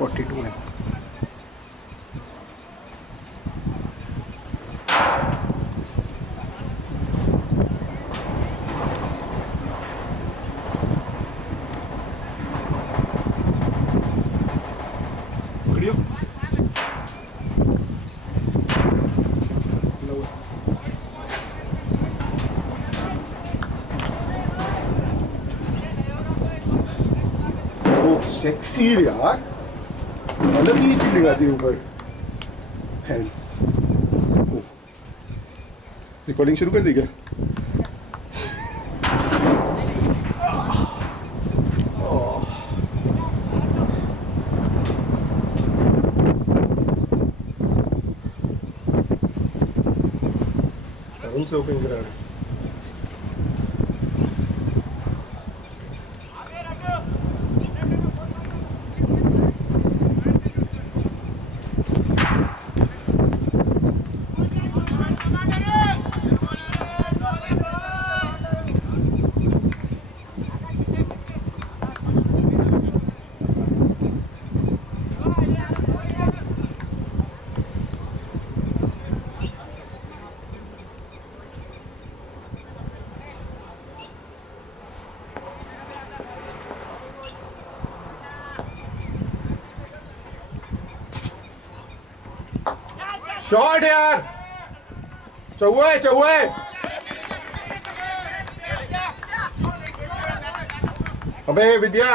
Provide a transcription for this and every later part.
42 है। सेक्सी यार, अलग ही फीलिंग आती है ऊपर। रिकॉर्डिंग शुरू कर दी क्या? उनसे ओपन करा रहे। शॉट यार, चौवे चौवे। अबे विद्या,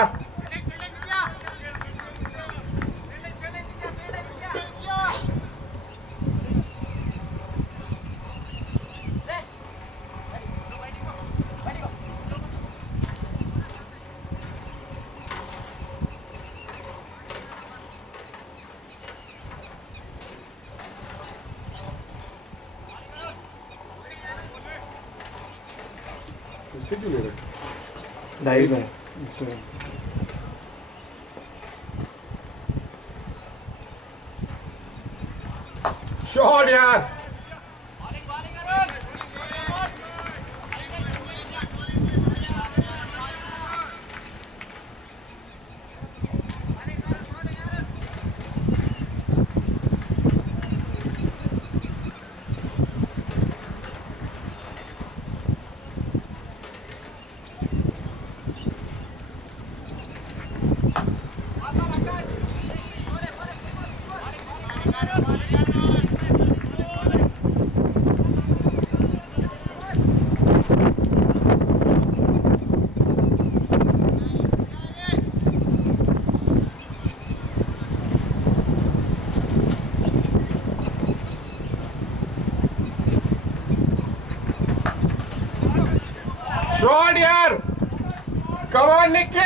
इससे क्यों ले रहे? लाइव है इंस्टाग्राम। शॉट यार, शॉट यार, कम ऑन निक्की।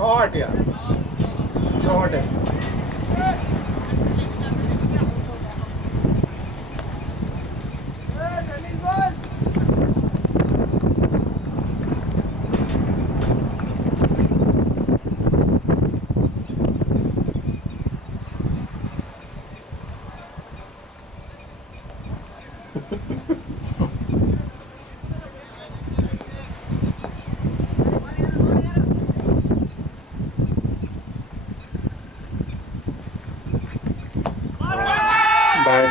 शॉट यार, शॉट है। बैट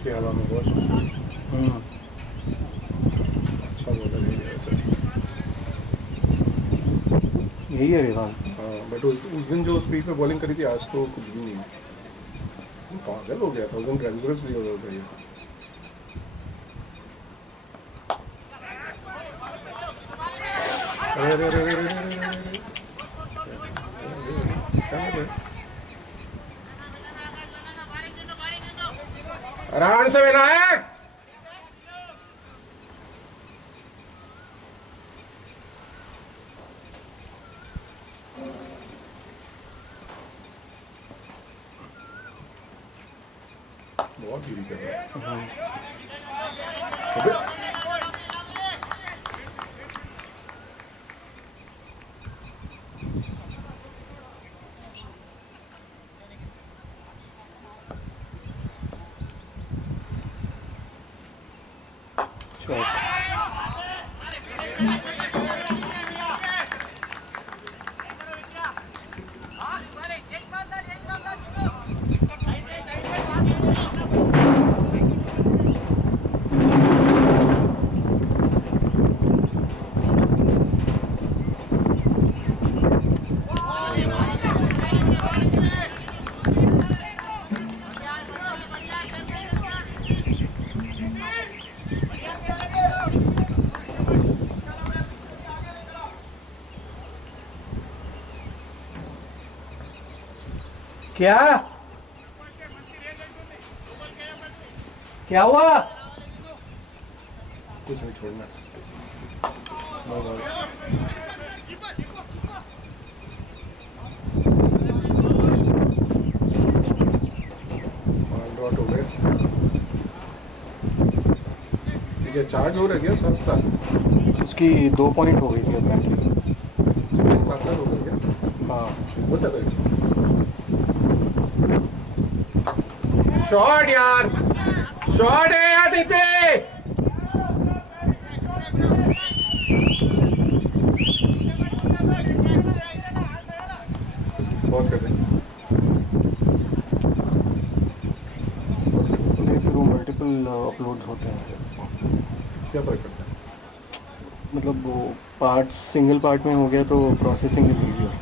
इसके हवा में बहुत अच्छा बॉलर है ऐसा। यही है रिवाल। हाँ बट उस दिन जो स्पीड पे बॉलिंग करी थी आज तो कुछ भी नहीं, पागल हो गया था उस दिन। ड्रेविस भी हो गया। अरे अरे अरे अरे अरे आराम से विनायक। बहुत धीरे कर रहा है। क्या क्या हुआ? कुछ नहीं छोड़ना। डॉट हो गए। ठीक है, चार्ज हो रहा है क्या? साथ साथ उसकी 2 पॉइंट हो गई थी अपने। साथ साथ हो गया क्या? हाँ होता है। शॉट यार, शॉट है यार नीचे। पॉज कर दे। फिर वो मल्टीपल अपलोड्स होते हैं। क्या फर्क पड़ता है? मतलब वो पार्ट सिंगल पार्ट में हो गया तो प्रोसेसिंग इज ईजियर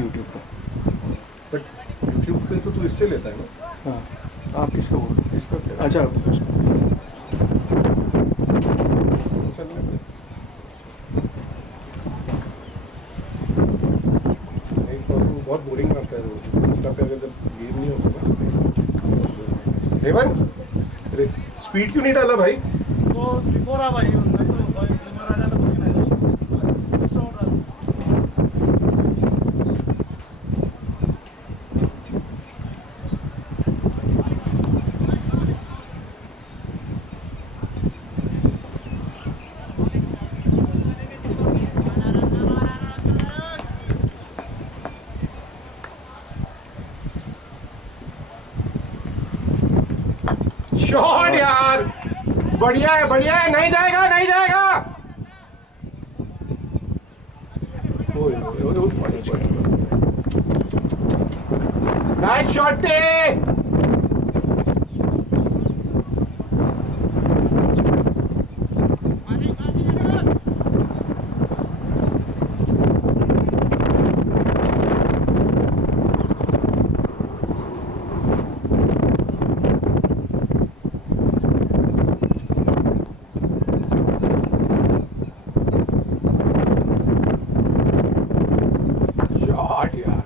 यूट्यूब पर। बट यूट्यूब पे तो तू इससे लेता है ना? हाँ आप किसका बोल रहे इसका क्या? हो? अच्छा चलने दे। नहीं प्रॉब्लम, बहुत बोरिंग लगता है वो इंस्टा पे अगर जब गेम नहीं होता ना। हेमंत अरे स्पीड क्यों नहीं डाला भाई? वो स्लिपर आ भाई उनका तो भाई स्लिपर आ जाता कुछ नहीं तो शॉट आ। शॉट यार, बढ़िया है, नहीं जाएगा, नहीं जाएगा। नाइस शॉट थे। शॉट यार,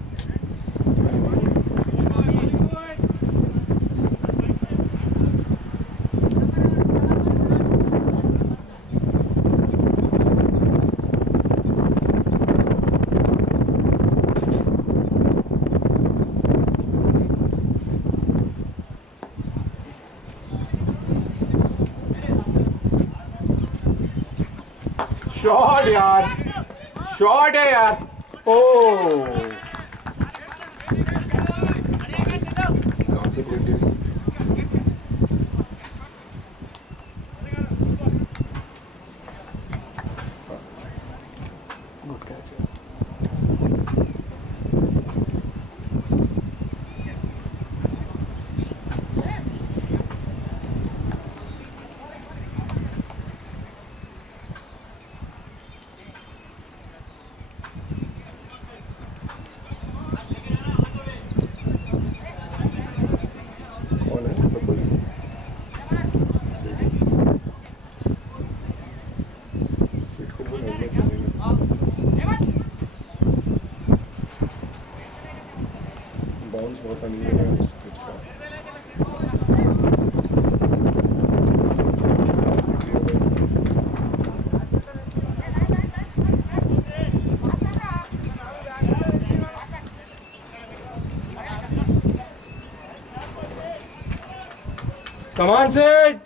शॉट यार, शॉट है यार। ओह कौन सी प्लेट है? Good catch. पता नहीं है कुछ का। Come on, Sid!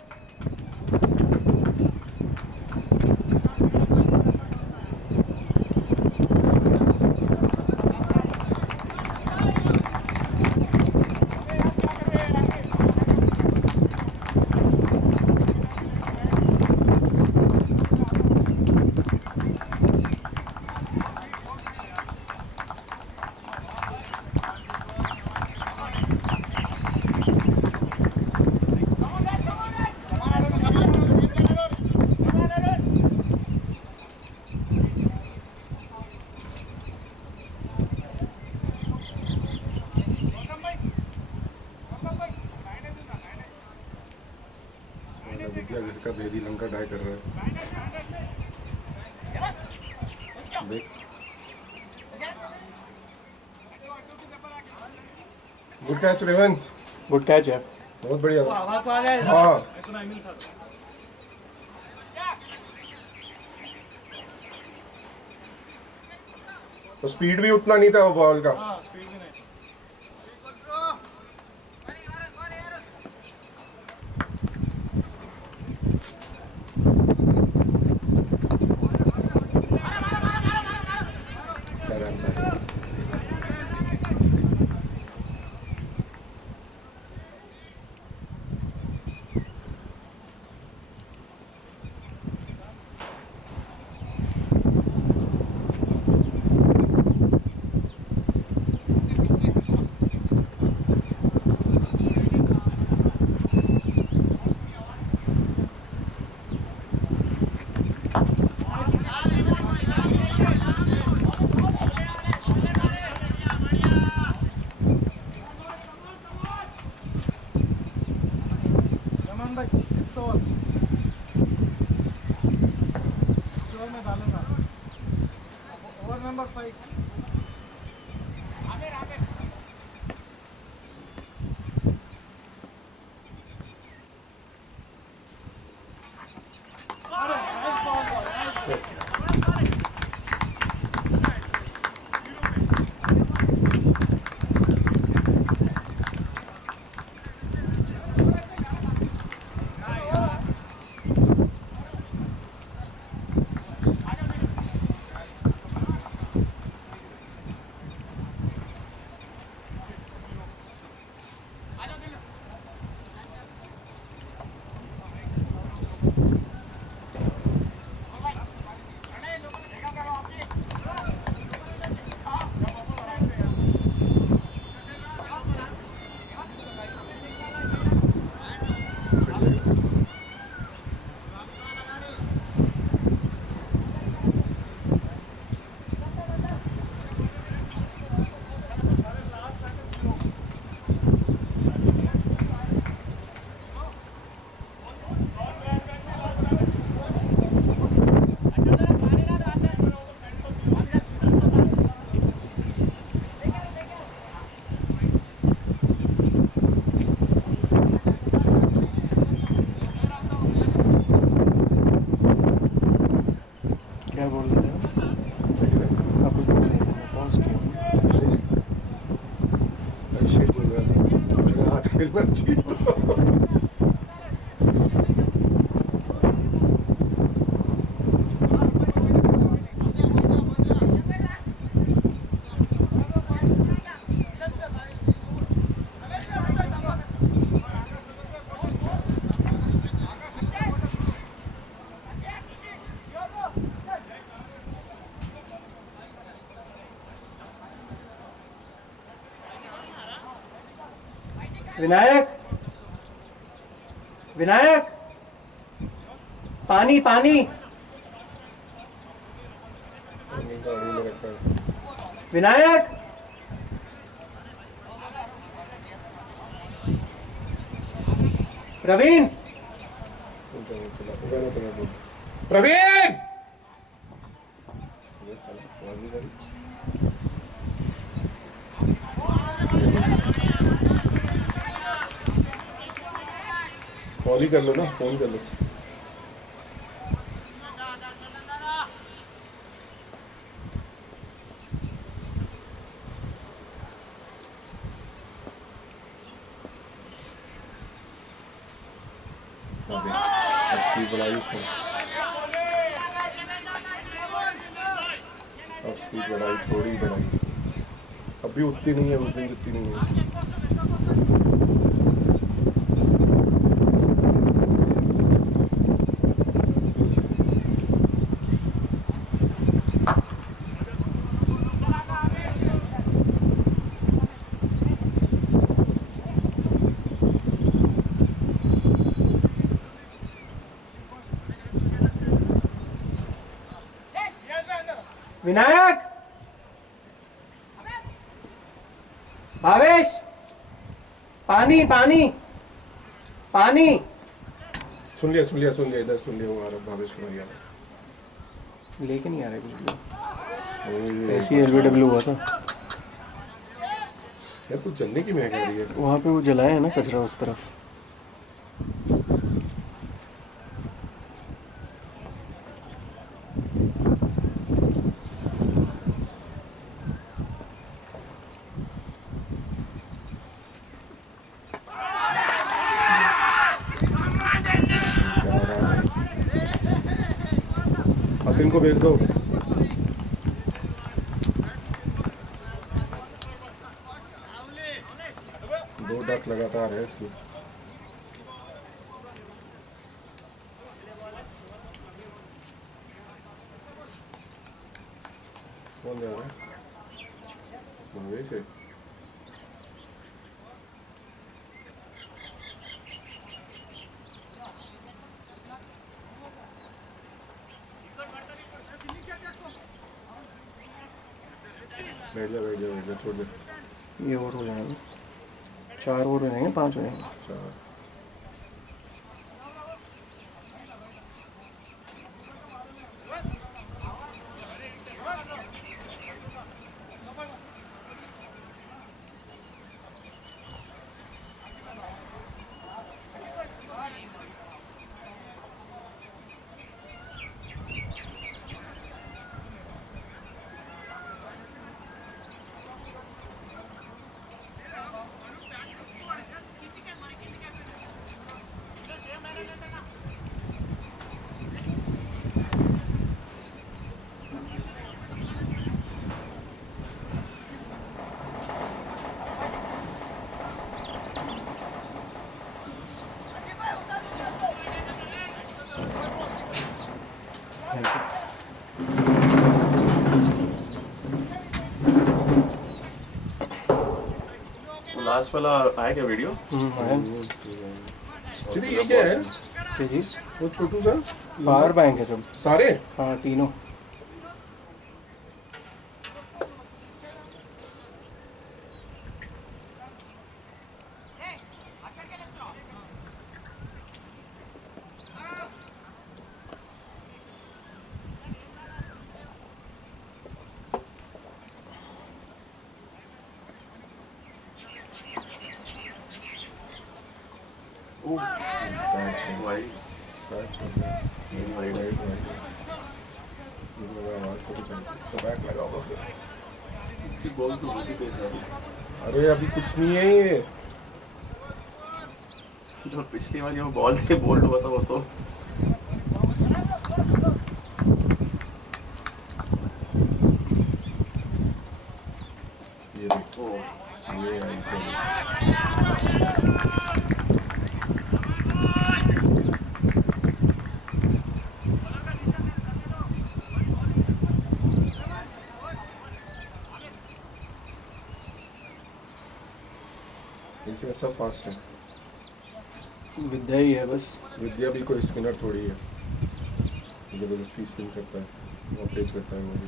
विद्या घर का भेदी लंका डाई कर रहा है। देख good catch Revanth, Good catch, yeah. बहुत बढ़िया वो था। आवाज तो आ गया इधर। हाँ इतना मिल था। तो स्पीड भी उतना नहीं था वो बॉल का। हाँ स्पीड भी नहीं। क्या जानता है। रमन भाई 100 में डालूंगा। Over number 5। क्या बोल रहे थे आप कुछ बोल रहे थे, मैं पॉज किया। अभिषेक बोल रहा था मैंने आज खेलना चाहिए था। विनायक, विनायक, पानी पानी। गाड़ी में रखा है। विनायक, प्रवीण, प्रवीण ये साला कौन है? कॉल ही कर लो ना, फोन कर लो। अब स्पीड बढ़ाई उसको, अब स्पीड बढ़ाई, थोड़ी बढ़ाई, अब भी उतनी नहीं है, उस दिन जितनी नहीं है। विनायक, भावेश, पानी पानी पानी। सुन लिया सुन लिया सुन लिया, इधर सुन लिया, वो आ रहा भावेश कुमार आ लेके नहीं आ रहे कुछ भी, रहा। ऐसी LBW हुआ था यार कुछ जलने की महक आ रही है। वहाँ पे, वो जलाया है ना कचरा उस तरफ। अतिन को भेज दो। 2 डक लगातार है इसलिए। कौन जा रहा है? भावेश है। बैठ जा छोड़ दे। ये और हो जाएंगे, 4 और हो जाएंगे, 5 हो जाएंगे। अच्छा लास्ट वाला आया क्या वीडियो? है। चलिए ये क्या है? क्या जी? वो छोटू सा पावर बैंक है सब। सारे। हाँ, तीनों। बैच है भाई बैच हो गया। भाई राइट आवाज तो कुछ है, तो बैक लगा होगा फिर। बॉल तो होती कैसे? अरे अभी कुछ नहीं है ये। जो पिछली बार वो बॉल से बोल्ड हुआ था वो तो ये देखो ये आई लेकिन ऐसा फास्ट है। विद्या ही है बस। विद्या भी कोई स्पिनर थोड़ी है, जबरदस्ती स्पिन करता है, बहुत तेज करता है वो भी।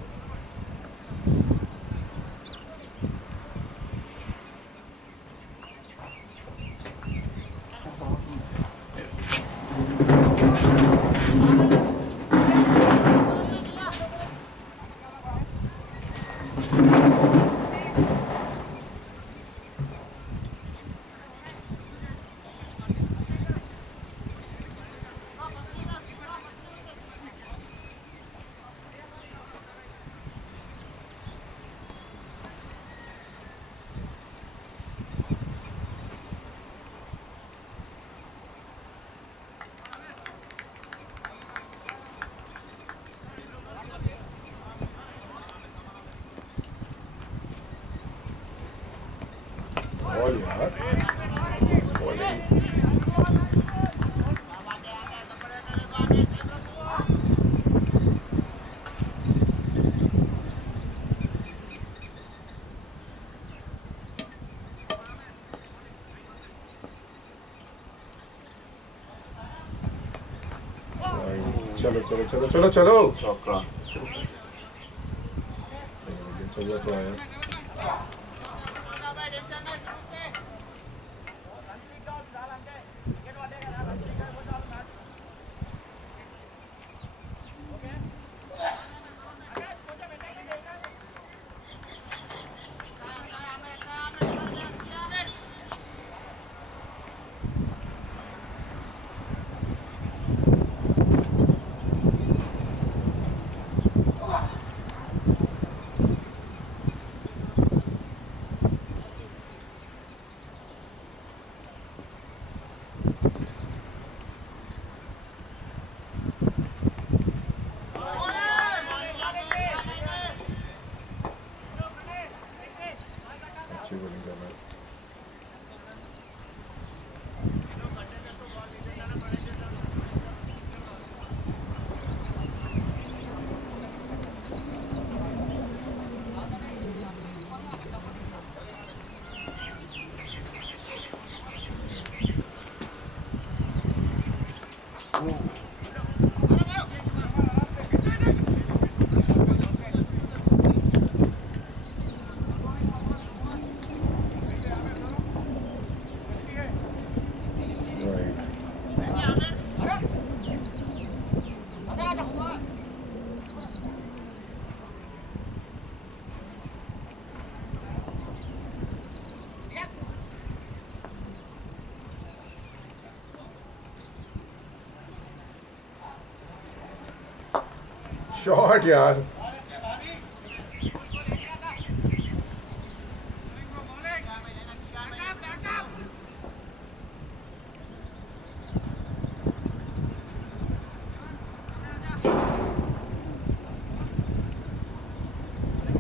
यार बॉलिंग चलो चलो चलो चलो चलो चौका चलो तो आया अच्छी बॉलिंग कर रहा है शॉट यार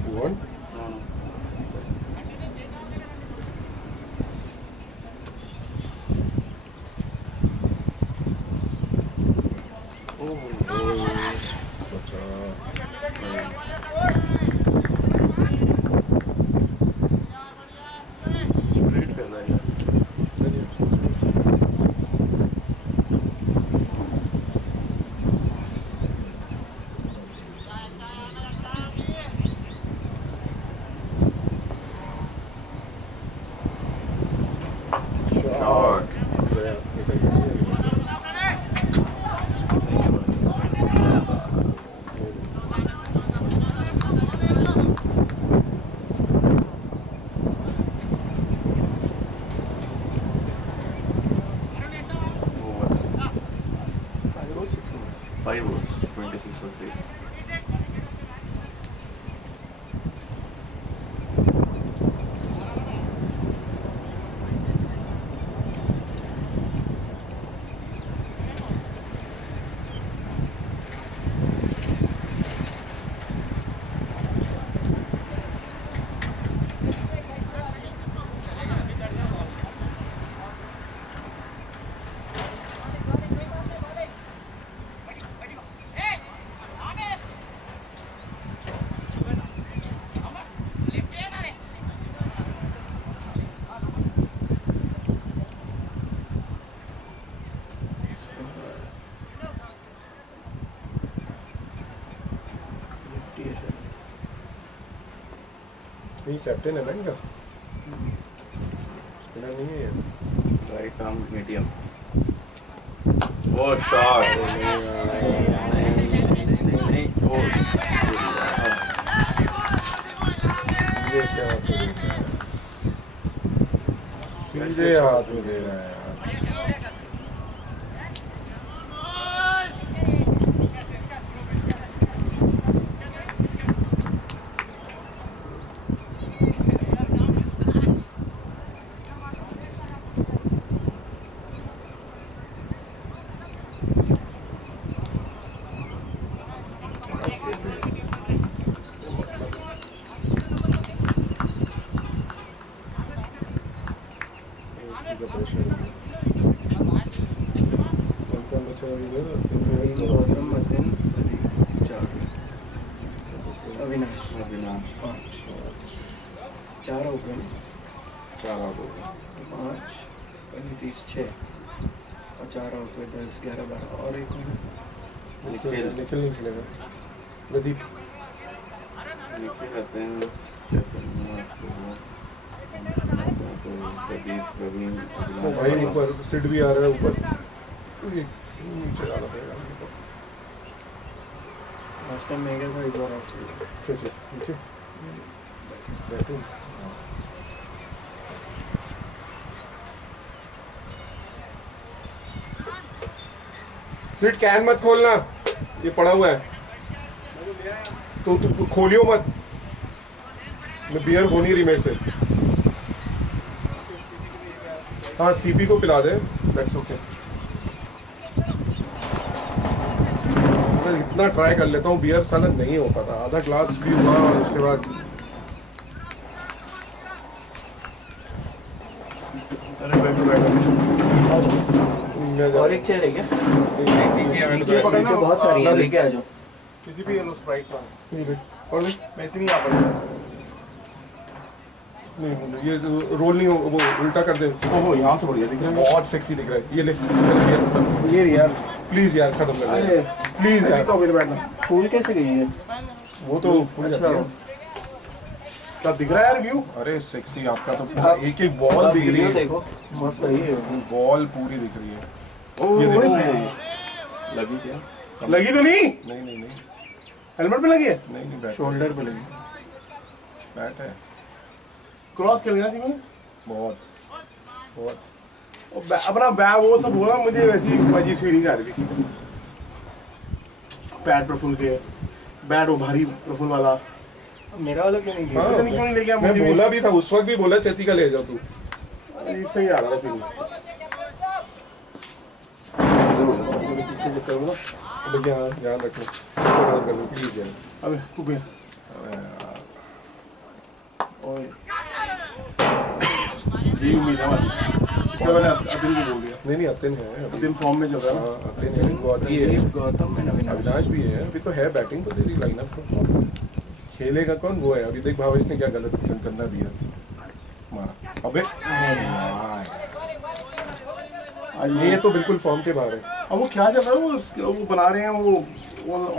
वन स्प्लिट कर रहा है यार शॉट Five overs, 26 for 3. ये कैप्टन है ना इनका स्पिनर नहीं है ये Right arm medium. Oh shot! नहीं, oh, ये क्या हाथ में दे रहा है सीधे हाथ में दे रहा है यार इसका प्रेशर कौन बचा है इधर? नवीन, गौतम, मतिन, प्रदीप, 4, अविनाश अविनाश 5, 4 हो गए, 4 आउट हो गए। 5, 35, 6 और 4 हो गए, 10, 11, 12 और एक और निखिल नहीं खेलेगा। प्रदीप निखिल रहते हैं, चैतन्य, प्रदीप, प्रवीण, वो भाई अविनाश। ऊपर सिड भी आ रहा है ऊपर, ये नीचे जाना पड़ेगा हमको। लास्ट टाइम मैं गया था, इस बार आप चाहिए। कैसे नीचे बैटिंग? सिड कैन मत खोलना, ये पड़ा हुआ है तो तू खोलियो मत। मैं बियर हो नहीं रही मेरे से। हाँ सीपी को पिला दे, दैट्स ओके। मैं इतना ट्राई कर लेता हूँ, बियर साला नहीं हो पाता। आधा ग्लास भी हुआ और उसके बाद अरे बैठो बैठो। मैं और एक चेयर है क्या? नीचे पकड़ना, नीचे बहुत सारी है, लेके आ जाओ। किसी भी येलो स्प्राइट का और मैं इतनी आ पाई। नहीं ये रोल नहीं हो, वो उल्टा कर दे। ओहो यहाँ से बढ़िया दिख रहा है। बहुत सेक्सी दिख रहा है ये। ले बियर ये यार प्लीज यार, खत्म कर अरे दे प्लीज अभी यार। तो अभी बैठना। फूल कैसे गई है? वो तो फुल जाती है। क्या दिख रहा है यार व्यू? अरे सेक्सी आपका तो पूरा एक एक बॉल दिख रही वीडियो है। देखो, मस्त है ये। बॉल पूरी दिख रही है। ओह ये देखो। लगी क्या? लगी तो नहीं? नहीं नहीं नहीं हेलमेट पे लगी है? नहीं बैट शोल्डर पे लगी। बैट है। क्रॉस खेल गया सी मैंने। बहुत बहुत और अपना बैग वो सब बोला, मुझे वैसी अजीब फीलिंग आ रही थी। पैड प्रफुल के, बैट वो भारी प्रफुल वाला। मेरा वाला क्यों नहीं गया? हाँ, पता नहीं क्यों नहीं ले गया, मैं मुझे भी। बोला भी था उस वक्त भी, बोला चेती का ले जाओ तू। अजीब से ही आ रहा था फीलिंग। पीछे चक्कर में ना। भैया ध्यान रखो, इसको बंद कर दो प्लीज यार। अबे तू भी अबे यार, ओए, यही उम्मीद है हमारी। इसका मैंने अतिन को बोल दिया। नहीं नहीं अतिन है अभी। अतिन फॉर्म में चल रहा है ना। हाँ, अतिन है, गौतम है, प्रदीप, गौतम एंड अविनाश। अविनाश भी है। अभी तो है बैटिंग तो तेरी लाइनअप तो। खेलेगा कौन? वो है। अभी देख भावेश ने क्या गलत गंदा दिया, मारा। अबे यार, ये तो बिल्कुल फॉर्म के बाहर है। अब वो क्या चल रहा है, वो बना रहे हैं वो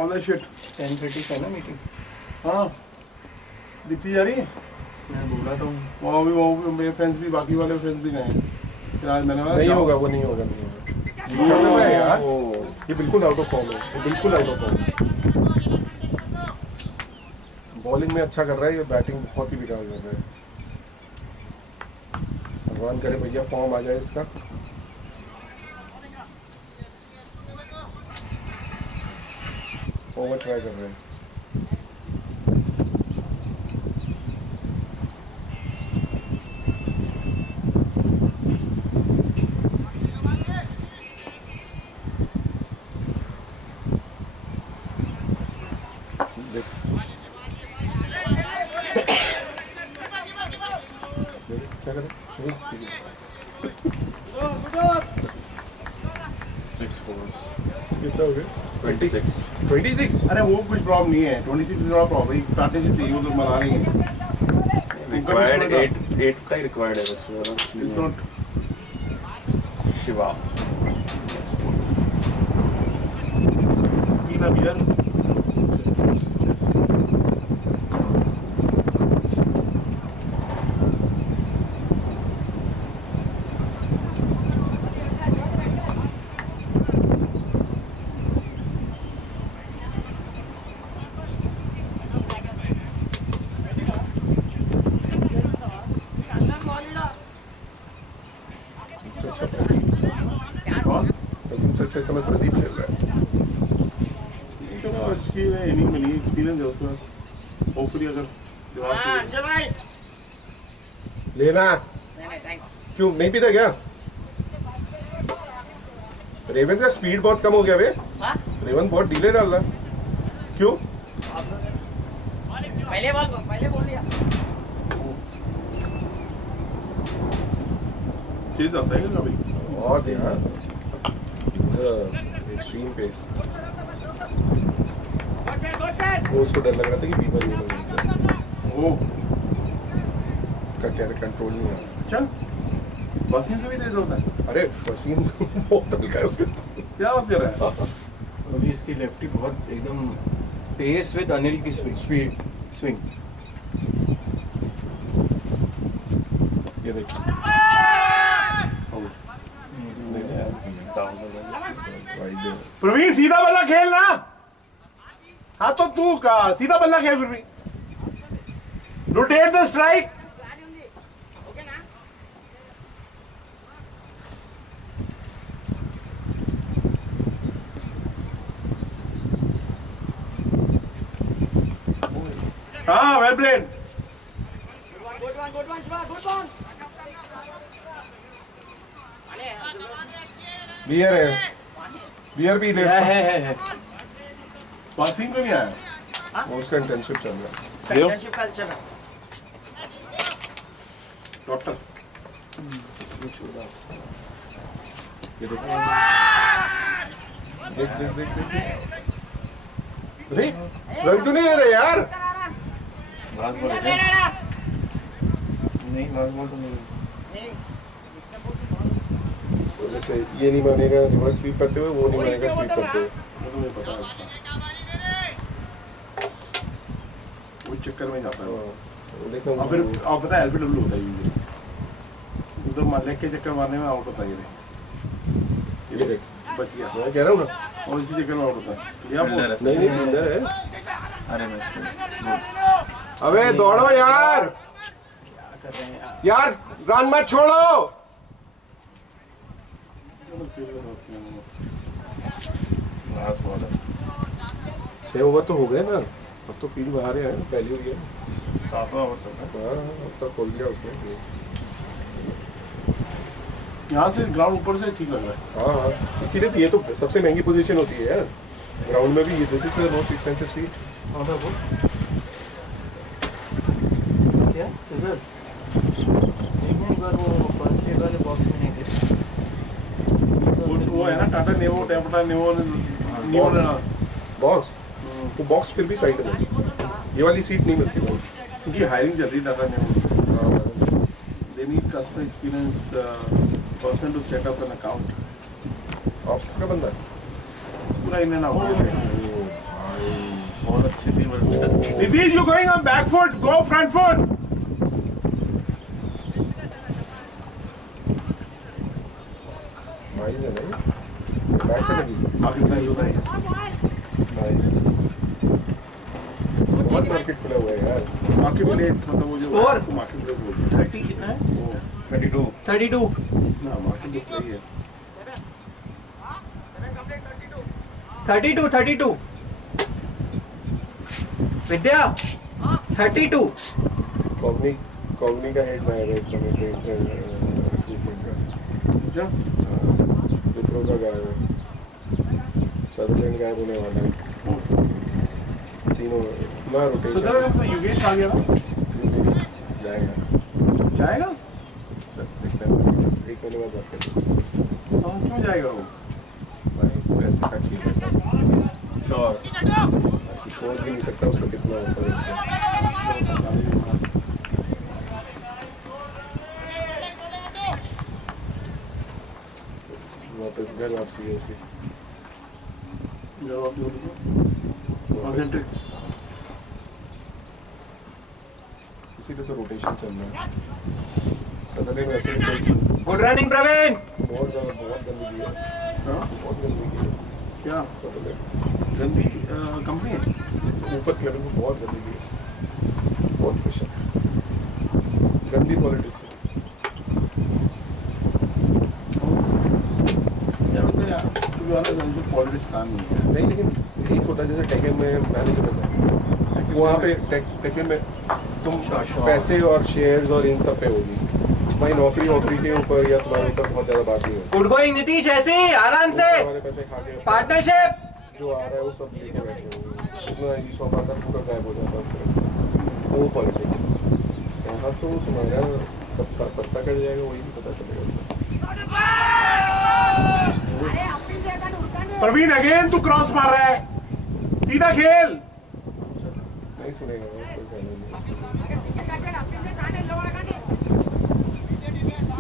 ऑन द शिट। 10:30 से है ना मीटिंग? हाँ दिखती जा रही है। मैं बोला था वहाँ भी मेरे फ्रेंड्स भी, बाकी वाले फ्रेंड्स भी गए हैं। फिर आज मैंने कहा, नहीं जाओ। होगा वो, नहीं होगा, नहीं होगा। क्या कर रहा है यार? ये बिल्कुल आउट ऑफ फॉर्म है, ये बिल्कुल आउट ऑफ फॉर्म है। बॉलिंग में अच्छा कर रहा है, ये बैटिंग बहुत ही बेकार कर रहा है। भगवान करे भैया फॉर्म आ जाए इसका। ओवर ट्राई कर रहे हैं। देख क्या करें? 6 fours, कितना हो गया? 26. 26? अरे वो कुछ प्रॉब्लम नहीं है। 26 इज नॉट प्रॉब्लम। स्टार्टिंग से थी वो तो मना रही है। Required 8 का ही required है बस वाला. It's not. शिवा. पीना बियर। इससे अच्छा प्रदीप। लेकिन से अच्छे समय प्रदीप खेल रहा है। चलो उसकी इनिंग मिली, एक्सपीरियंस है उसके पास। होपफुली अगर दिमाग से लेना क्यों नहीं पीता क्या? रेवन का स्पीड बहुत कम हो गया बे। रेवन बहुत डीले डाल रहा। क्यों? पहले बोल दिया। चेज आता है कभी? बहुत यार, एक्सट्रीम पेस। वो उसको डर लग रहा था कि बीबर ये लोग वो का कैरेक्टर कंट्रोल नहीं आ रहा। अच्छा, वसीम से भी तेज होता है? अरे वसीम बहुत हल्का है उसके। क्या बात कर रहा है? अभी इसकी लेफ्टी बहुत एकदम पेस विद अनिल की स्विंग स्विंग। ये देख प्रवीण सीधा बल्ला खेलना। हाँ तो तू का सीधा बल्ला खेल फिर भी। Rotate the strike. हाँ वेल प्लेड। बियर है, बियर भी दे। है। वसीम को नहीं आया? उसका इंटर्नशिप चल रहा है। इंटर्नशिप कल चल रहा है। डॉक्टर ये देख देख देख देख देख। अरे रन क्यों नहीं ले रहे यार? लास्ट बॉल है नहीं, लास्ट बॉल तो नहीं। तो जैसे ये नहीं मानेगा रिवर्स स्वीप करते हुए, वो नहीं मानेगा स्वीप करते हुए। तुम्हें पता है उसका। वो चक्कर में जाता है वो। देखो और फिर आप पता है एलबीडब्ल्यू होता है यूजुअली। उधर लेग के चक्कर मारने में आउट होता है ये देख, बच गया। मैं कह रहा हूँ ना। और इसी चक्कर में आउट होता है। या वो नहीं नहीं फील्डर है। अरे मैं अबे दौड़ो यार, क्या कर रहे हैं यार? यार रन मत छोड़ो। लास्ट बॉल है। 6 ओवर तो हो गए ना, अब तो फील्ड बाहर है, पहली हुई है। 7वां ओवर चल रहा हाँ अब तक खोल दिया उसने। यहाँ से ग्राउंड ऊपर से ठीक लग रहा है। हाँ हाँ, इसीलिए तो ये तो सबसे महंगी पोजीशन होती है यार ग्राउंड में भी। This is the most expensive seat. है। वो क्या सिजर्स? एक बार वो फर्स्ट एड वाले बॉक्स में नहीं थे। वो है ना टाटा नेवो, टैपटा नेवो, बॉक्स, वो बॉक्स फिर भी साइड में, ये वाली सीट नहीं मिलती बहुत। क्योंकि हायरिंग चल रही है टाटा नेवो। हाँ they need customer experience person to set up an account. Ops का बंदा है। पूरा इन एंड आउट। बहुत अच्छी थी but Nitish you going on back foot, go front foot. Nice है नहीं, बैक से लगी। बाकी प्राइस बहुत मार्केट खुला हुआ है यार। मार्केट प्लेस मतलब वो जो Score? मार्केट प्लेस बोलते हैं 30 कितना है? वो 32 ना मार्केट जो प्ले है 32 विद्या 32 कॉग्नी का हेड में है इस समय रिक्रूटमेंट का। अच्छा विप्रो का गायब है, सदरलैंड गायब होने वाला है। तीनों ना रोटेशन सुधर में तो युगेश आ गया ना जाएगा। जाएगा। चल देखते हैं, एक महीने बाद बात करते हैं। हाँ क्यों जाएगा वो? भाई पैसे का खेल है सब, श्योर सोच भी नहीं सकता उसको कितना ऑफर है उसका। वापस घर वापसी है उसकी। जवाब दो कॉन्सेंट्रेट्स। इसीलिए तो रोटेशन चल रहा है। सदरलैंड वैसे भी कोई गुड रनिंग प्रवीण बहुत गंदगी है, हाँ बहुत गंदगी है क्या सदरलैंड। गंदी कंपनी है? ऊपर के लेवल में बहुत गंदगी है, बहुत प्रेशर, गंदी पॉलिटिक्स है। या वैसे यार टू बी ऑनेस्ट मुझे पॉलिटिक्स का नहीं है। नहीं लेकिन यही होता है जैसे टेकन में मैनेजमेंट है, वहाँ पे टेकन में तुम Sure. पैसे और शेयर्स और इन सब पे होगी। भाई नौकरी के ऊपर या तुम्हारे ऊपर बहुत ज्यादा बात नहीं होगी। गुड गोइंग नीतीश ऐसे ही आराम से तुम्हारे पैसे खा के पार्टनरशिप जो आ रहा है वो सब लेके बैठे होंगे, इतना ई शॉप आता पूरा गायब हो जाता है उसका। वो पॉलिटिक्स यहाँ तो तुम्हारा पत्ता कट जाएगा वही भी पता चलेगा। प्रवीण अगेन तू क्रॉस मार रहा है, सीधा खेल। नहीं सुनेगा वो, कोई कहना नहीं।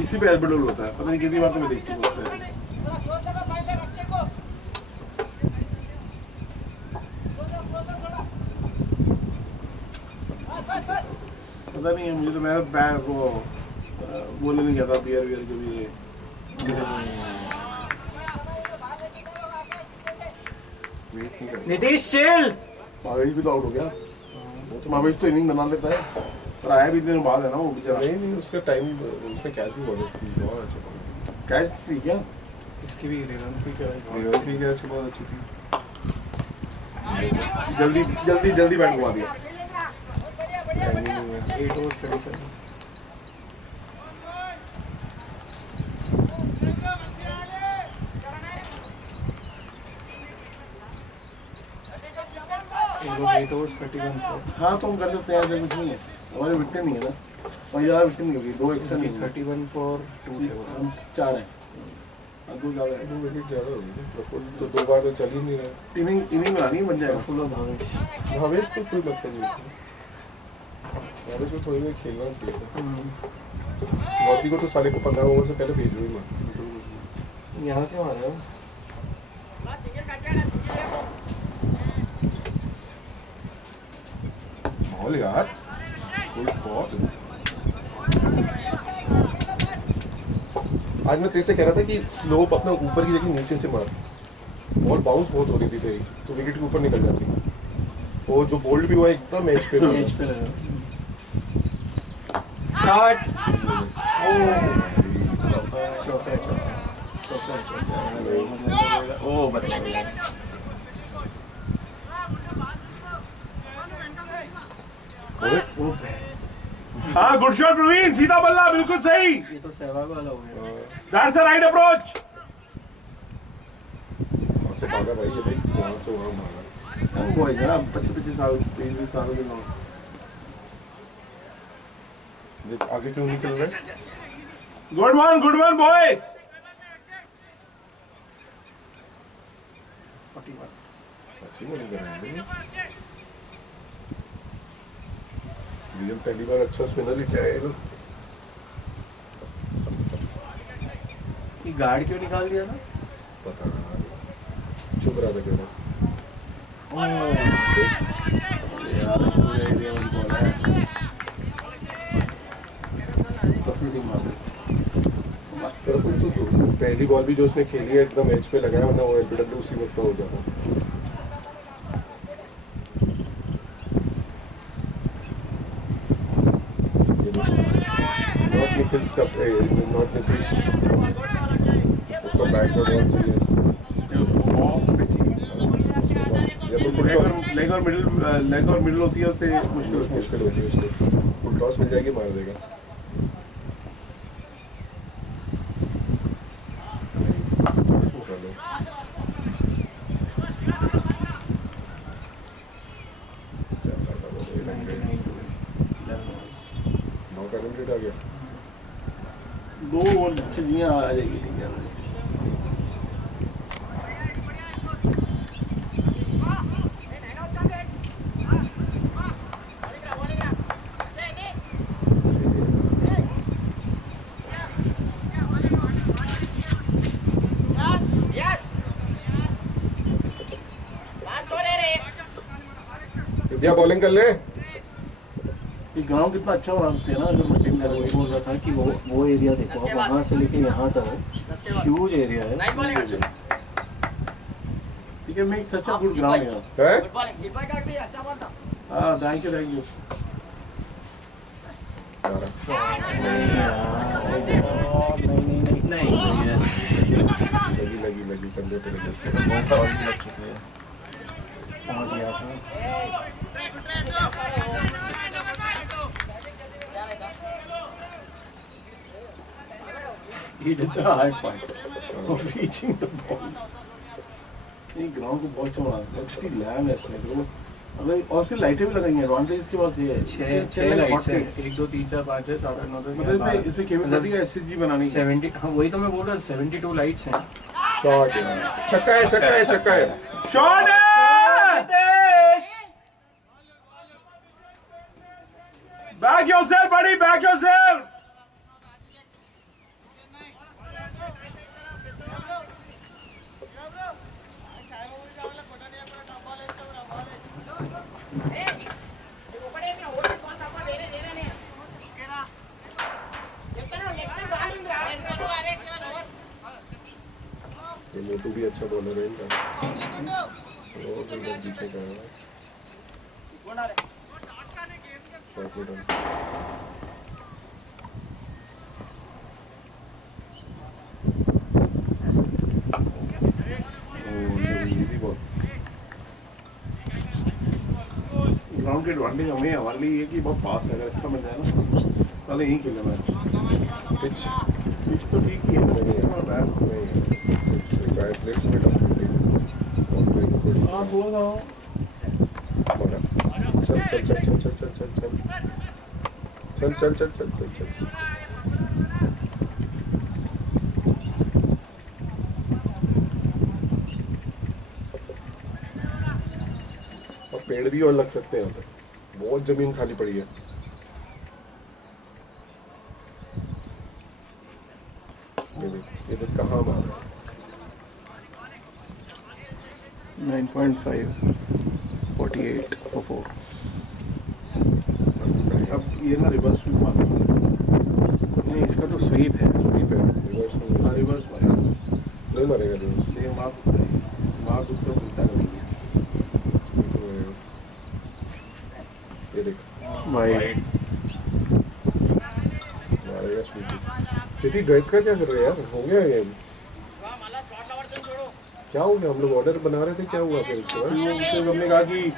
इसी पे एल्बिडोल होता है, पता नहीं कितनी बार तो मैं देखती हूँ उसपे। पता नहीं है मुझे, तो मैं वो बोलने नहीं गया था बियर वियर जो भी है। नीतीश चिल। महावेश भी तो आउट हो गया, वो तो महावेश तो इनिंग बना लेता है, पर आया भी दिन बाद है ना वो बेचारा। नहीं उसका टाइम, उसने कैच भी बहुत अच्छी, बहुत अच्छा कैच थी क्या? इसकी भी रिवन भी क्या है, रिवर्स भी कैच बहुत अच्छी थी। जल्दी जल्दी जल्दी बैट घुमा दिया। टाइमिंग नहीं है। 8 ओवर्स 37। एट ओवर्स 31 थे। हाँ तो हम कर सकते हैं, ऐसा कुछ नहीं है, हमारे विकेट नहीं है ना, और ज़्यादा विकेट नहीं होगी, 2 एक्स्ट्रा नहीं है। 31 फॉर 2 थे वो। हम 4 हैं, 2 ज़्यादा है। 2 विकेट ज़्यादा हो गई तो 2 बार तो चल ही नहीं रहा। इनिंग बनानी है, बन जाएगा। Full of Bhavesh. भावेश तो कोई मतलब नहीं है, भावेश को थोड़ी देर खेलना चाहिए था। मोती को तो साले को 15 ओवर से पहले भेजो ही मत। यहाँ क्यों आ रहे हो? बॉल यार, कोई बॉल। आज मैं तेरे से कह रहा था कि स्लोप अपना ऊपर की जगह नीचे से मार, बॉल बाउंस बहुत हो रही थी तेरी, तो विकेट के ऊपर निकल जाती। वो जो बोल्ड भी हुआ एकदम एज पे लगा। एज पे लगा। शॉट। चौथा है। ओ बच गया। हाँ गुड शॉट प्रवीण, सीधा बल्ला, बिल्कुल सही। ये तो सहवाग वाला हो गया। That's the right approach. वहाँ से भागा भाई, जब वहाँ से वहाँ भागा। हम बॉयज है ना, 25 साल 20 सालों के लोग। देख आगे क्यों निकल रहा है। Good one boys. 41। अच्छी बॉलिंग कर रहे हैं। विलियम पहली बार अच्छा स्पिनर लेके आए हैं। ये गार्ड क्यों निकाल दिया था? पता नहीं, चुप रहा था क्यों। यार पूरे एरिया में बॉल है, तो फील्डिंग मार दे। प्रफुल तो पहली बॉल भी जो उसने खेली है एकदम एज पे लगाया, वरना वो एलबीडब्ल्यू उसी में उसका हो जाता। नॉट निखिल्स का, नॉट नीतीश, उसका बैट पर बॉल चाहिए ऑफ पे चाहिए, या तो फुल टॉस। लेग और मिडिल होती है, उससे मुश्किल होती है। मुश्किल होती है उसको, फुल टॉस मिल जाएगी मार देगा। चलो नौ का रन रेट आ गया। 2 ओवर चाहिए, आ जाएगी ठीक है। विद्या बॉलिंग कर ले। ये ग्राउंड कितना अच्छा बना सकते हैं ना, अगर मैं टीम वही बोल रहा था कि वो एरिया देखो, आप वहाँ से लेके यहाँ तक ह्यूज एरिया है। ठीक है, make such a good ground यार। है हाँ थैंक यू नहीं लगी कंधे पे लगी। इसके तो बहुत बॉल भी लग चुकी है। पहुँच गया था। He did the high point of reaching the ball. ये ग्राउंड को बहुत अच्छा बना दिया, अच्छी लैम है इसमें तो। अगर और फिर लाइटें भी लगाई हैं, एडवांटेज इसके पास ये है। 6 लाइट्स हैं, 1 2 3 4 5 6 7 8 9 10 मतलब इसमें केबल का एसएसजी बनानी है। 70, हाँ वही तो मैं बोल रहा हूँ, 72 लाइट्स हैं। शॉट यार, छक्का है छक्का है छक्का है। शॉट है। Back yourself buddy, back yourself. ये मोटू भी अच्छा बॉलर है इनका, और भी इधर पीछे का है। शॉट रिटर्न ग्राउंड के एडवांटेज हमें हमारे लिए ये कि बहुत पास है, अगर अच्छा बन जाए ना साले यहीं खेले मैच। पिच पिच तो ठीक ही है, नहीं गाइस लेफ्ट मिड ऑफ हाँ थोड़ा सा चल चल चल चल चल चल चल चल चल चल चल चल चल चल। और पेड़ भी और लग सकते हैं यहाँ पे, बहुत जमीन खाली पड़ी है। ये देख कहाँ मार रहा है। 9.5 48 for 4। अब ये ना रिवर्स स्वीप मार नहीं, इसका तो स्वीप है। स्वीप है, रिवर्स नहीं, रिवर्स मारेगा, नहीं मारेगा रिवर्स। ये मार सकता है, मार दूसरा मिलता नहीं। स्वीप मारेगा। ये देख वाइड। मारेगा स्वीप। सिटी ड्रेस का क्या कर रहे हैं यार, हो गया ये क्या हो गया? हम लोग ऑर्डर बना रहे थे, क्या हुआ फिर उसके बाद? हमने कहा कि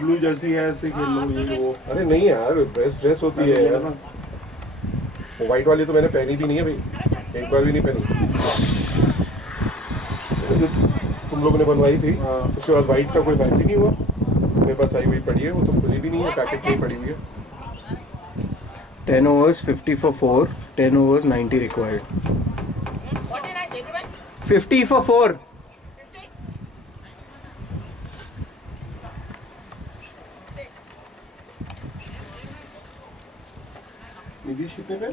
ब्लू जर्सी है ऐसे खेल लो ये वो। अरे नहीं यार, ड्रेस होती है यार। वो वाइट वाली तो मैंने पहनी भी नहीं है भाई, एक बार भी नहीं पहनी। जो तुम लोगों ने बनवाई थी उसके बाद वाइट का कोई मैच ही नहीं हुआ। मेरे पास आई हुई पड़ी है, वो तो खुली भी नहीं है, पैकेट में पड़ी हुई है। 10 overs 50 for 4, 10 overs 90 required। 50 for 4। Nitish कितने पे?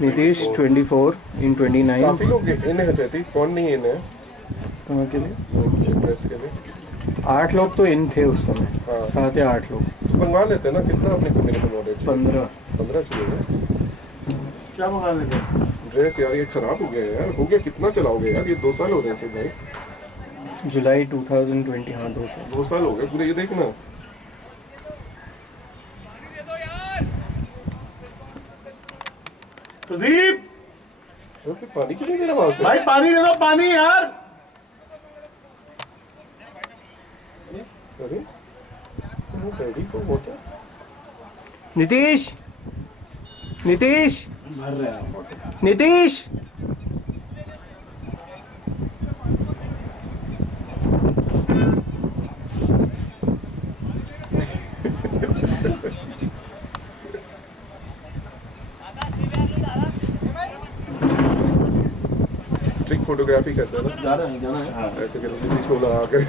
नीतीश 24 in 29। काफी लोग इन्हें है चाहती, कौन नहीं इन्हें कहाँ के लिए? ड्रेस के लिए 8 लोग तो इन थे उस समय। हाँ। 7 या 8 लोग। तो मंगवा लेते हैं ना, कितना अपने को मिनिमम ऑर्डर चाहिए? 15। चाहिए। क्या मंगा लेते ड्रेस यार ये खराब हो गया है यार, हो गया कितना चलाओगे यार, ये 2 साल हो रहे हैं इसे भाई। जुलाई 2020। हाँ 2 साल। 2 साल हो गए पूरे, ये देखना। प्रदीप तो फिर पानी क्यों नहीं दे रहा वहां से? भाई पानी दे दो, पानी यार। अरे ready for water. Nitish, Nitish, भर रहे हैं हम। नीतीश। ट्रिक फोटोग्राफी करते हैं ना, जाना है हाँ। ऐसे करो किसी को लगा कर।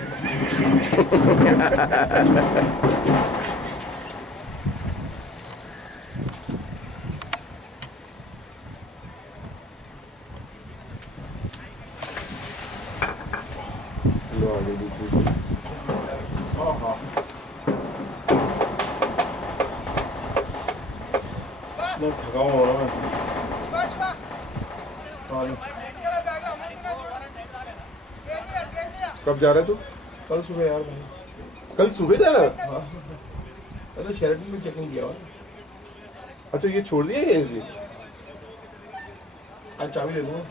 लो आगे दूसरी। मैं थका हुआ हूँ मैं। कब जा रहा है तू? कल सुबह यार भाई। कल सुबह जा रहा है? मैं तो शेरटन में चेकिंग किया हुआ है। अच्छा ये छोड़ दिया है जी? आज चाबी दे दूँगा।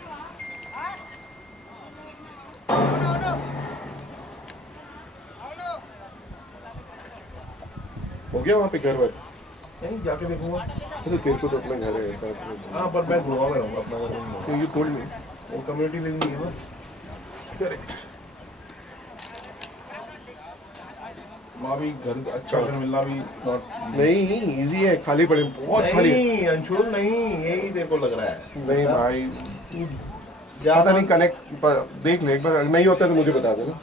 हो गया वहाँ पे घर वर? नहीं जाके देखूंगा। अच्छा तेरे को तो अपना घर है। हाँ पर मैं गोवा में रहूँगा, अपना घर में नहीं। You told me. वो कम्युनिटी लिविंग है ना। करेक्ट। वहाँ भी घर अच्छा घर मिलना भी not नहीं इजी है, खाली पड़े बहुत खाली। नहीं अंशुल नहीं, यही तेरे को लग रहा है। नहीं भाई, पता नहीं कनेक्ट देख ले एक बार, नहीं होता तो मुझे बता देना।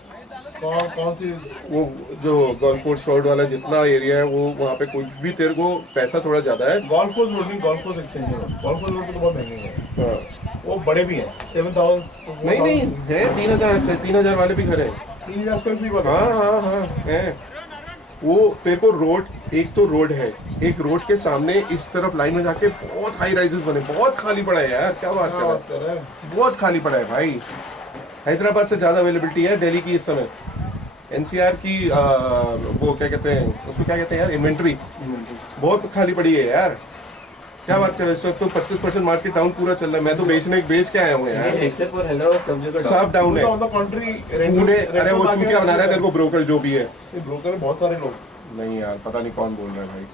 कौन सी? वो जो गोल्फ कोर्स रोड वाला जितना एरिया है वो वहाँ पे कुछ भी तेरे को पैसा थोड़ा ज्यादा है। गोल्फ कोर्स रोड नहीं, golf course exchange road. Golf course road तो बहुत महंगे हैं। हाँ वो बड़े भी हैं, 7,000। नहीं नहीं है, 3,000 वाले भी घर है। 3,000 स्क्वायर फीट वाला। हाँ है। वो तेरे को रोड, एक तो रोड है, एक रोड के सामने इस तरफ लाइन में जाके बहुत हाई राइजेस बने, बहुत खाली पड़ा है यार, क्या बात कर रहा है, बहुत खाली पड़ा है भाई। हैदराबाद से ज्यादा अवेलेबिलिटी है दिल्ली की इस समय। एनसीआर की वो क्या कहते हैं उसको, क्या कहते हैं यार, इन्वेंट्री बहुत खाली पड़ी है यार। क्या बात कर रहे हो, इस वक्त तो 25% मार्केट डाउन पूरा चल रहा है। मैं तो बेच के आया हूँ यार। एक्सेप्ट फॉर हैदराबाद सब जगह सब डाउन है। पुणे, अरे वो चूतिया बना रहा है तेरे को ब्रोकर जो भी है। ब्रोकर है बहुत सारे लोग। नहीं यार पता नहीं कौन बोल रहा है भाई।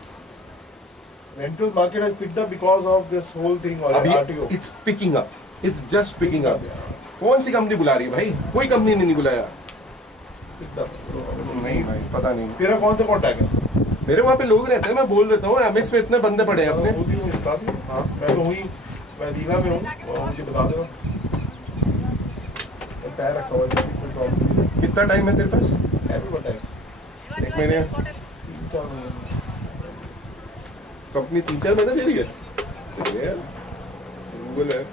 Rental market has picked up because of this whole thing और अभी RTO. It's picking up, it's just picking up. कौन सी कंपनी बुला रही है भाई? कोई कंपनी ने नहीं बुलाया। नहीं भाई पता नहीं। तेरा कौन सा कॉन्टैक्ट है? मेरे वहाँ पे लोग रहते हैं, मैं बोल देता हूँ। एमएक्स में इतने बंदे पड़े हैं अपने। बता दी। हाँ मैं तो हुई, मैं दीघा में हूँ और मुझे बता देना। पैर रखा हुआ है, कोई प्रॉब्लम। कितना टाइम है तेरे पास? है भी बताए 1 महीने? 3-4 महीने। कंपनी 3-4 महीने दे रही है? सही है यार, गूगल है,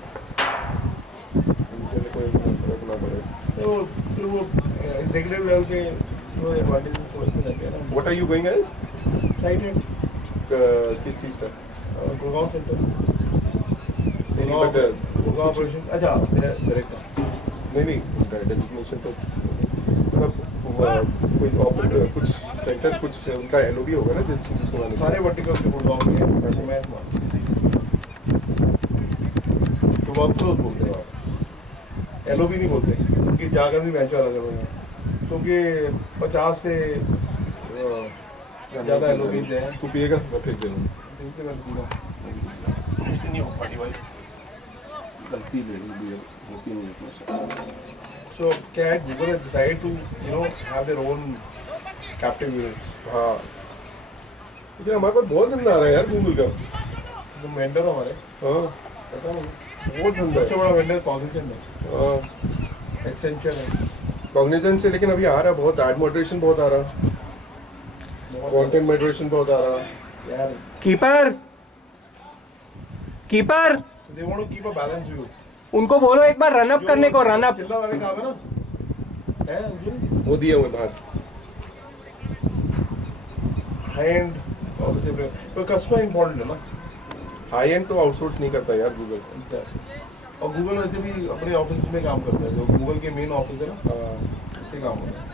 मुझे कोई फर्क ना पड़े। तो फिर वो एग्जीक्यूटिव लेवल पे वो एडवांटेजेस सोचते रहते हैं ना। What are you going as? साइटेड किस चीज़ का? गुड़गांव सेंटर। नहीं बट गुड़गांव ऑपरेशन। अच्छा डायरेक्टर। नहीं डेजिग्नेशन तो मतलब कुछ सेंटर, कुछ उनका एलओबी होगा ना जिसको आने सारे वर्टिकल के गुड़गांव में ऐसे मैं तो वर्क फ्लोर बोलते हैं वहाँ, एलओबी नहीं बोलते क्योंकि जाकर भी मैच वाला जगह है, क्योंकि 50 से ज़्यादा एलओबी है। तू पिएगा? मैं फेंक दे रहा हूँ। ऐसे नहीं हो पाती भाई, गलती ले ली होती नहीं है। सो क्या है, Google has decided to have their own captive units। हाँ लेकिन हमारे पास बहुत धंधा आ रहा है यार गूगल का। तुम वेंडर हो हमारे? हाँ पता नहीं, बहुत धंधा सबसे है। बड़ा वेंडर कॉग्निजेंट है, हाँ एक्सेंचर है। कॉग्निजेंट से, लेकिन अभी आ रहा है बहुत, एड मॉडरेशन बहुत आ रहा, कंटेंट मॉडरेशन बहुत आ रहा यार। Keeper They want to keep a balanced view। उनको बोलो एक बार रन अप करने को, रन अप। चिल्ला वाले काम है ना, है जो वो दिए हुए बाहर। हाई एंड ऑब्वियसली तो कस्टमर इंपॉर्टेंट है ना। हाई एंड तो आउटसोर्स नहीं करता यार गूगल। और गूगल वैसे भी अपने ऑफिस में काम करता है, जो गूगल के मेन ऑफिस है ना, उससे काम होता है।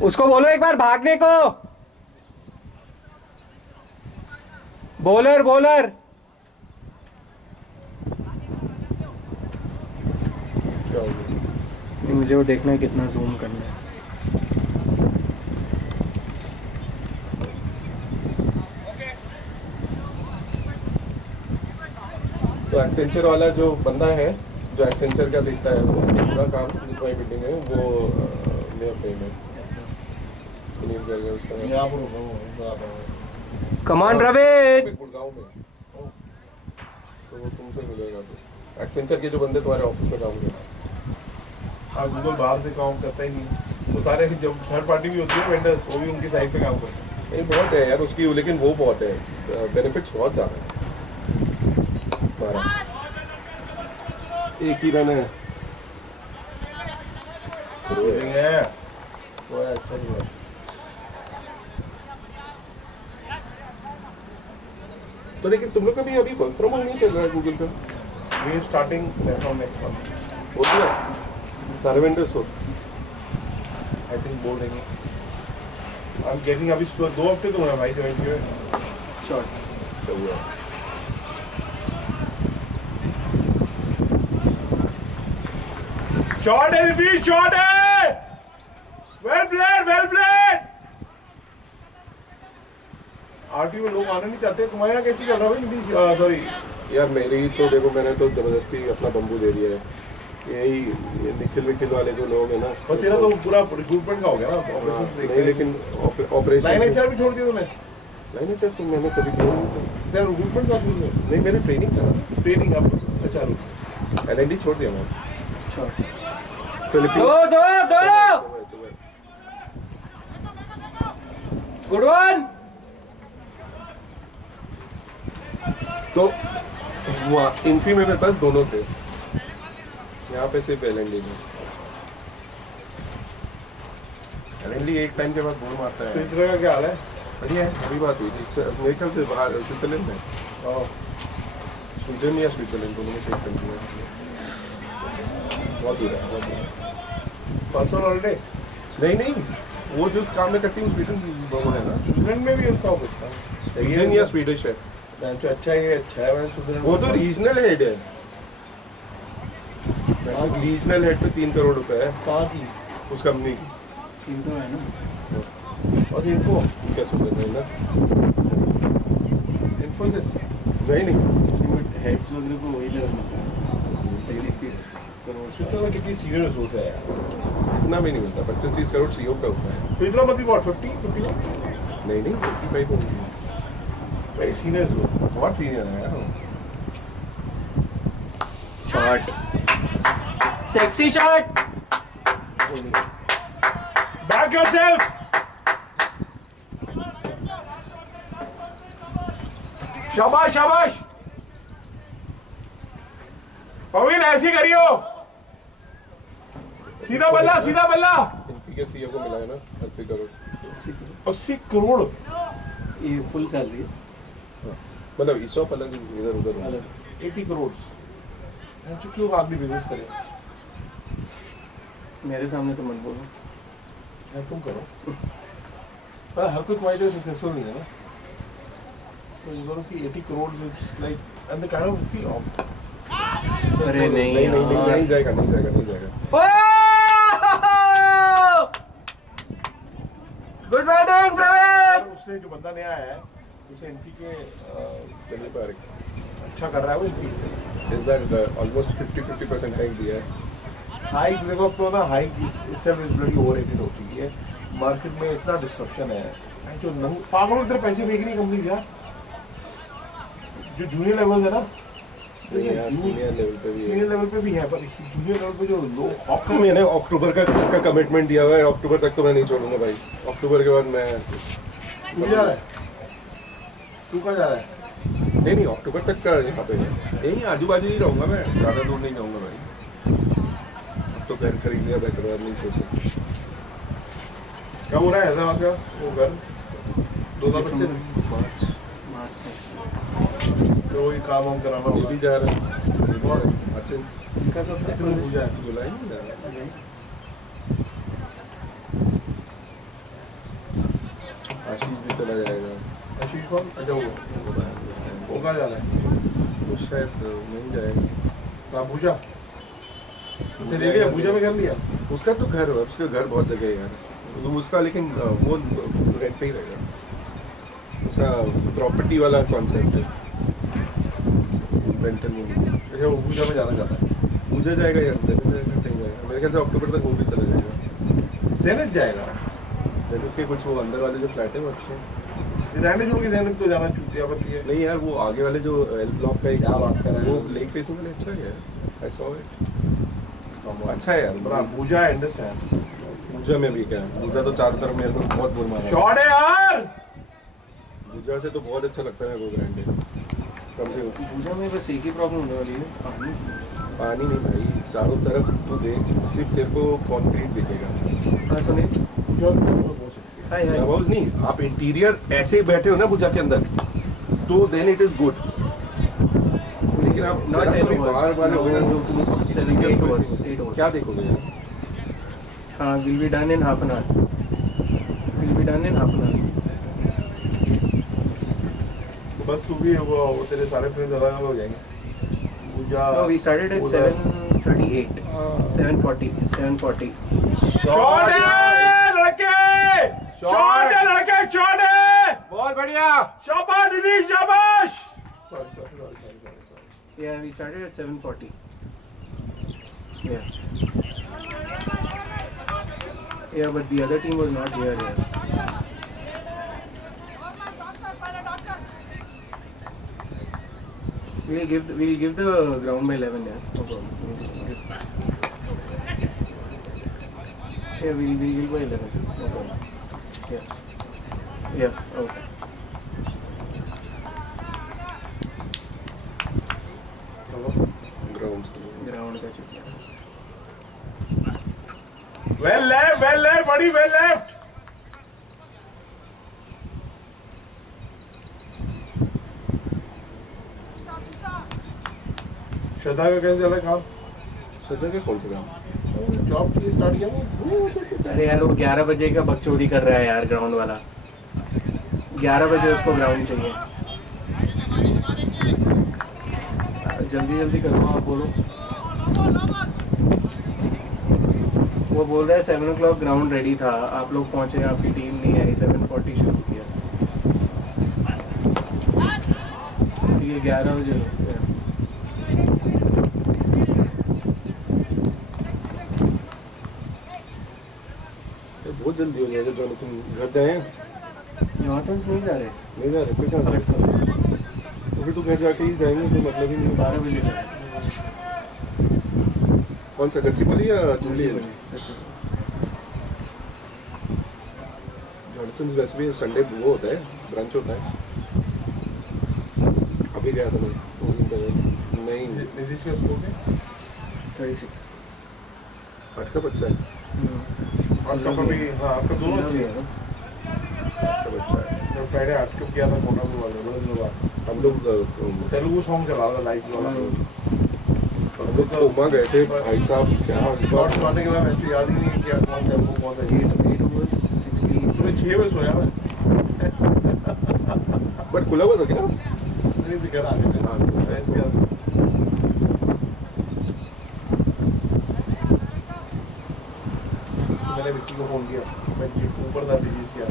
उसको बोलो एक बार भागने को। बॉलर क्या हो गया? मुझे वो देखना है कितना जूम करना है। तो एक्सेंचर वाला जो बंदा है, जो एक्सेंचर का देखता है, वो पूरा काम जितना बिल्डिंग है वो मेरा फ्रेम है। सुनील गर्ग उसका नाम। यहाँ पर बताता हूँ। कमान रवे। गुड़गांव में, तो वो तुमसे मिलेगा। तो एक्सेंचर के जो बंदे तुम्हारे ऑफिस में काम करते हैं। हाँ, गूगल बाहर से काम करता ही नहीं, वो सारे जब थर्ड पार्टी भी होती है वेंडर्स, वो भी उनकी साइड पे काम करते हैं। नहीं बहुत है यार उसकी, लेकिन वो बहुत है, बेनिफिट्स बहुत ज़्यादा है। एक ही रन है। है वो है, अच्छा जी। तो लेकिन तुम लोग का भी अभी वर्क फ्रॉम होम नहीं चल रहा है गूगल का? We starting from next month. हो गया सारे वेंडर्स को? आई थिंक बोल देंगे। आई एम गेटिंग, अभी 2 हफ्ते तो हुए भाई ज्वाइन किए। अच्छा हुआ। शॉट है ऋषि, शॉट है। Well played. आरटी में लोग आना नहीं चाहते, तुम्हारे यहाँ कैसे चल रहा है भाई? सॉरी यार मेरी तो देखो, मैंने तो जबरदस्ती अपना बम्बू दे दिया है। यही ये निखिल विखिल वाले जो लोग हैं ना, और तेरा तो पूरा रिक्रूटमेंट का हो गया ना ऑपरेशन। नहीं लेकिन ऑपरेशन लाइन एचआर भी छोड़ दिया तूने? नहीं सर, तो मैंने कभी किया नहीं था। तेरा रिक्रूटमेंट का शुरू में? नहीं मेरा ट्रेनिंग था। ट्रेनिंग अब अच्छा LND छोड़ दिया मैं। शॉट फिलिपीन दो गुड वन तो वहाँ इन्फी में मेरे पास दोनों थे, यहाँ पे सिर्फ एलएनडी में। एलएनडी एक टाइम के बाद बोल मारता है। स्विट्जरलैंड का क्या हाल है? बढ़िया है, अभी बात हुई थी मेरे ख्याल से बाहर स्विट्जरलैंड में, स्वीडन या स्विट्जरलैंड दोनों में से एक कंट्री है। बहुत दूर है, बहुत दूर है। Personal holiday? नहीं, वो जो काम में करती है स्वीडन वो है ना, स्विट्जरलैंड में भी उसका ऑफिस था। स्वीडन या स्वीडिश है। अच्छा ये अच्छा है। मैंने स्विट्जरलैंड वो तो रीजनल हेड है, रीजनल हेड पे 3 करोड़ रुपए है कहाँ की? उस कंपनी की। टीम तो है ना और इनको कैसे बोलते हैं ना, इन्फोसिस नहीं हेड्स वगैरह को वही जगह मिलता है 30 करोड़। स्विट्जरलैंड कितनी सीनियर रिसोर्स है यार। इतना भी नहीं मिलता, 25-30 करोड़ सीओ का होता है। स्विट्जरलैंड मतलब व्हाट 50 नहीं 55 होगी। भाई सीनियर रिसोर्स। बहुत सीनियर है यार। Shot sexy shot back yourself. शाबाश शाबाश पवीन, ऐसी करियो। सीधा बल्ला सीधा बल्ला। इनकी के सीओ को मिला है ना 80 करोड़। 80 करोड़ ये फुल सैलरी है मतलब ईसॉप अलग इधर उधर अलग। 80 करोड़। ऐसे क्यों आदमी बिजनेस करे? मेरे सामने तो मत बोलो। यार तुम करो। पर हर कोई तुम्हारी तरह सक्सेसफुल नहीं है ना। So you gotta see 80 crores is like and the kind of see अरे नहीं जाएगा। Good batting Praveen. उसने जो बंदा नया आया है उसे इनफी के चलिए पर अच्छा कर रहा है वो इनफी। इस बार ऑलमोस्ट 50% हाइक दिया है। हाइक देखो अब तो ना हाइक इससे ब्लडी ओवररेटेड हो चुकी है। मार्केट में इतना डिस्ट्रप्शन है जो पागलों की तरह पैसे फेंक रही कंपनी यार। जो जूनियर लेवल है ना, सीनियर लेवल पे भी सीनियर लेवल पे भी है, पर जूनियर लेवल पे जो लोग मैंने अक्टूबर का कमिटमेंट दिया हुआ है। अक्टूबर तक तो मैं नहीं छोड़ूंगा भाई। अक्टूबर के बाद मैं तू जा रहा है? तू कहाँ जा रहा है? नहीं अक्टूबर तक का यहाँ पे यही आजू बाजू ही रहूंगा मैं, ज़्यादा दूर नहीं जाऊंगा भाई। अब तो घर खरीद लिया, बेहतर बात नहीं सोच सकती। कब हो रहा है हैदराबाद का वो घर? 2025 मार्च तो वही काम वाम कराना ये होगा। भी जा रहा है, ये भी आते हैं। इनका तो कितनी पूजा है? जुलाई में जा रहा है। आशीष भी चला जाएगा। आशीष कौन? अच्छा वो कहाँ जा रहा है? वो शायद नहीं जाएगा। कहाँ पूजा? उसे ले लिया, पूजा में कर लिया। उसका तो घर है, उसका घर बहुत जगह है यार। तो उसका लेकिन वो रेंट पे ही रहेगा। उसका प्रॉपर्टी वाला कॉन्सेप्ट है, रेंटल में नहीं। अच्छा वो पूजा में जाना चाहता है। पूजा जाएगा या ज़ेनिथ जाएगा, कहीं जाएगा। मेरे ख्याल से अक्टूबर तक वो भी चला जाएगा। ज़ेनिथ जाएगा। ज़ेनिथ के कुछ वो अंदर वाले जो फ्लैट है वो अच्छे हैं। रहने छोड़ के ज़ेनिथ तो जाना चूतिया बनती है। नहीं यार, वो आगे वाले जो एल ब्लॉक का एक क्या बात कर रहे हैं? वो लेक फेसिंग वाले अच्छा है। आई सॉ इट, अच्छा है यार। बड़ा पूजा है, अंडरस्टैंड। पूजा में भी क्या है, पूजा तो चारों तरफ मेरे को बहुत बुर मारा है। शॉट है यार। पूजा से तो बहुत अच्छा लगता है मेरे को ग्रैंड डे। कम से कम पूजा में बस एक ही प्रॉब्लम होने वाली है, पानी। पानी नहीं भाई, चारों तरफ तू देख, सिर्फ तेरे को कंक्रीट दिखेगा। हाँ सुनिए। पूजा बहुत सेक्सी है। हाय हाय। आवाज नहीं, आप इंटीरियर ऐसे ही बैठे हो ना पूजा के अंदर, तो देन इट इज गुड। लेकिन आप Not जरा सा भी 10 hours, बाहर वाले हो गए no, तो तुम 7, 8 hours, 8 hours. क्या देखोगे यार? हाँ, will be done in half an hour. Will be done in half an hour. बस तू भी वो तेरे सारे फ्रेंड्स अलग अलग हो जाएंगे। Pooja No, we started at Pooja- 7:38. 7:40. Shot है लड़के। शॉट है लड़के, शॉट है। बहुत बढ़िया। शाबाश निधि, शाबाश। Sorry. Yeah, we started at 7:40. Yeah. Yeah, but the other team was not here. Yeah. We'll give the ground by 11. Yeah, no problem. Yeah, we'll by 11. No problem. Yeah. Yeah. Okay. Ground का check किया. Well left, buddy, well left. श्रद्धा का कैसे चला काम? श्रद्धा के कौन से काम? जॉब के लिए स्टार्ट किया वो? अरे यार वो 11 बजे का बकचोदी कर रहा है यार ग्राउंड वाला. 11 बजे उसको ग्राउंड चाहिए. जल्दी जल्दी करो आप बोलो. वो बोल रहा है 7 o'clock ग्राउंड रेडी था, आप लोग पहुंचे, आपकी टीम नहीं आई. 7:40 शुरू किया. ये 11 बजे. बहुत जल्दी हो जाएगा जो तुम घर जाए. जॉनथन्स नहीं जा रहे. नहीं जा रहे फिर कहाँ जा? तो फिर तो घर जाके ही जाएंगे, कोई मतलब ही नहीं. 12 बजे जा रहे. कौन सा गच्चीबौली या जुबली? जॉनथन्स वैसे भी संडे वो होता है, ब्रांच होता है. अभी गया था मैं 2 दिन पहले. नहीं नीतीश के स्कूल में 36. 8 का बच्चा है. आपका भी, हाँ आपका दोनों भी अच्छे है ना. 8 का बच्चा है. जब फ्राइडे 8 को किया था कोटा में वाले बड़े दिनों बाद हम लोग तेलुगु सॉन्ग चला था लाइव वाला. हम लोग तो उमा गए थे भाई साहब. क्या शॉर्ट मारने के बाद ऐसे याद ही नहीं है क्या कौन तेलुगु कौन सा. 8 was 16. सुबह 6 बजे सोया मैं. बट खुला हुआ था क्या? नहीं दिखा रहा है. हाँ फ्रेंड्स के साथ. मैंने विक्की को फोन किया. मैं जी ऊपर था बिजी किया.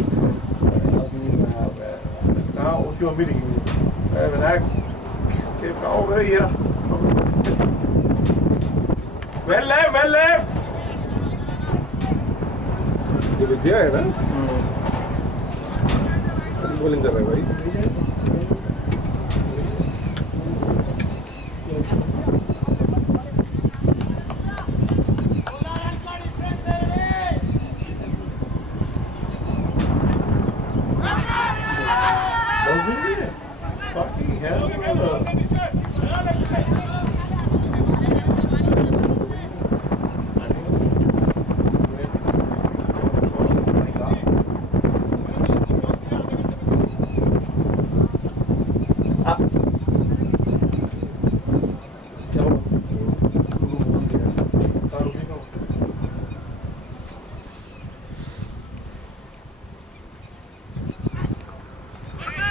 कहाँ उसकी मम्मी दिखी मुझे. विनायक कहाँ हो गया ये रहा. Well left. ये विद्या है ना? अच्छी बॉलिंग कर रहा है भाई.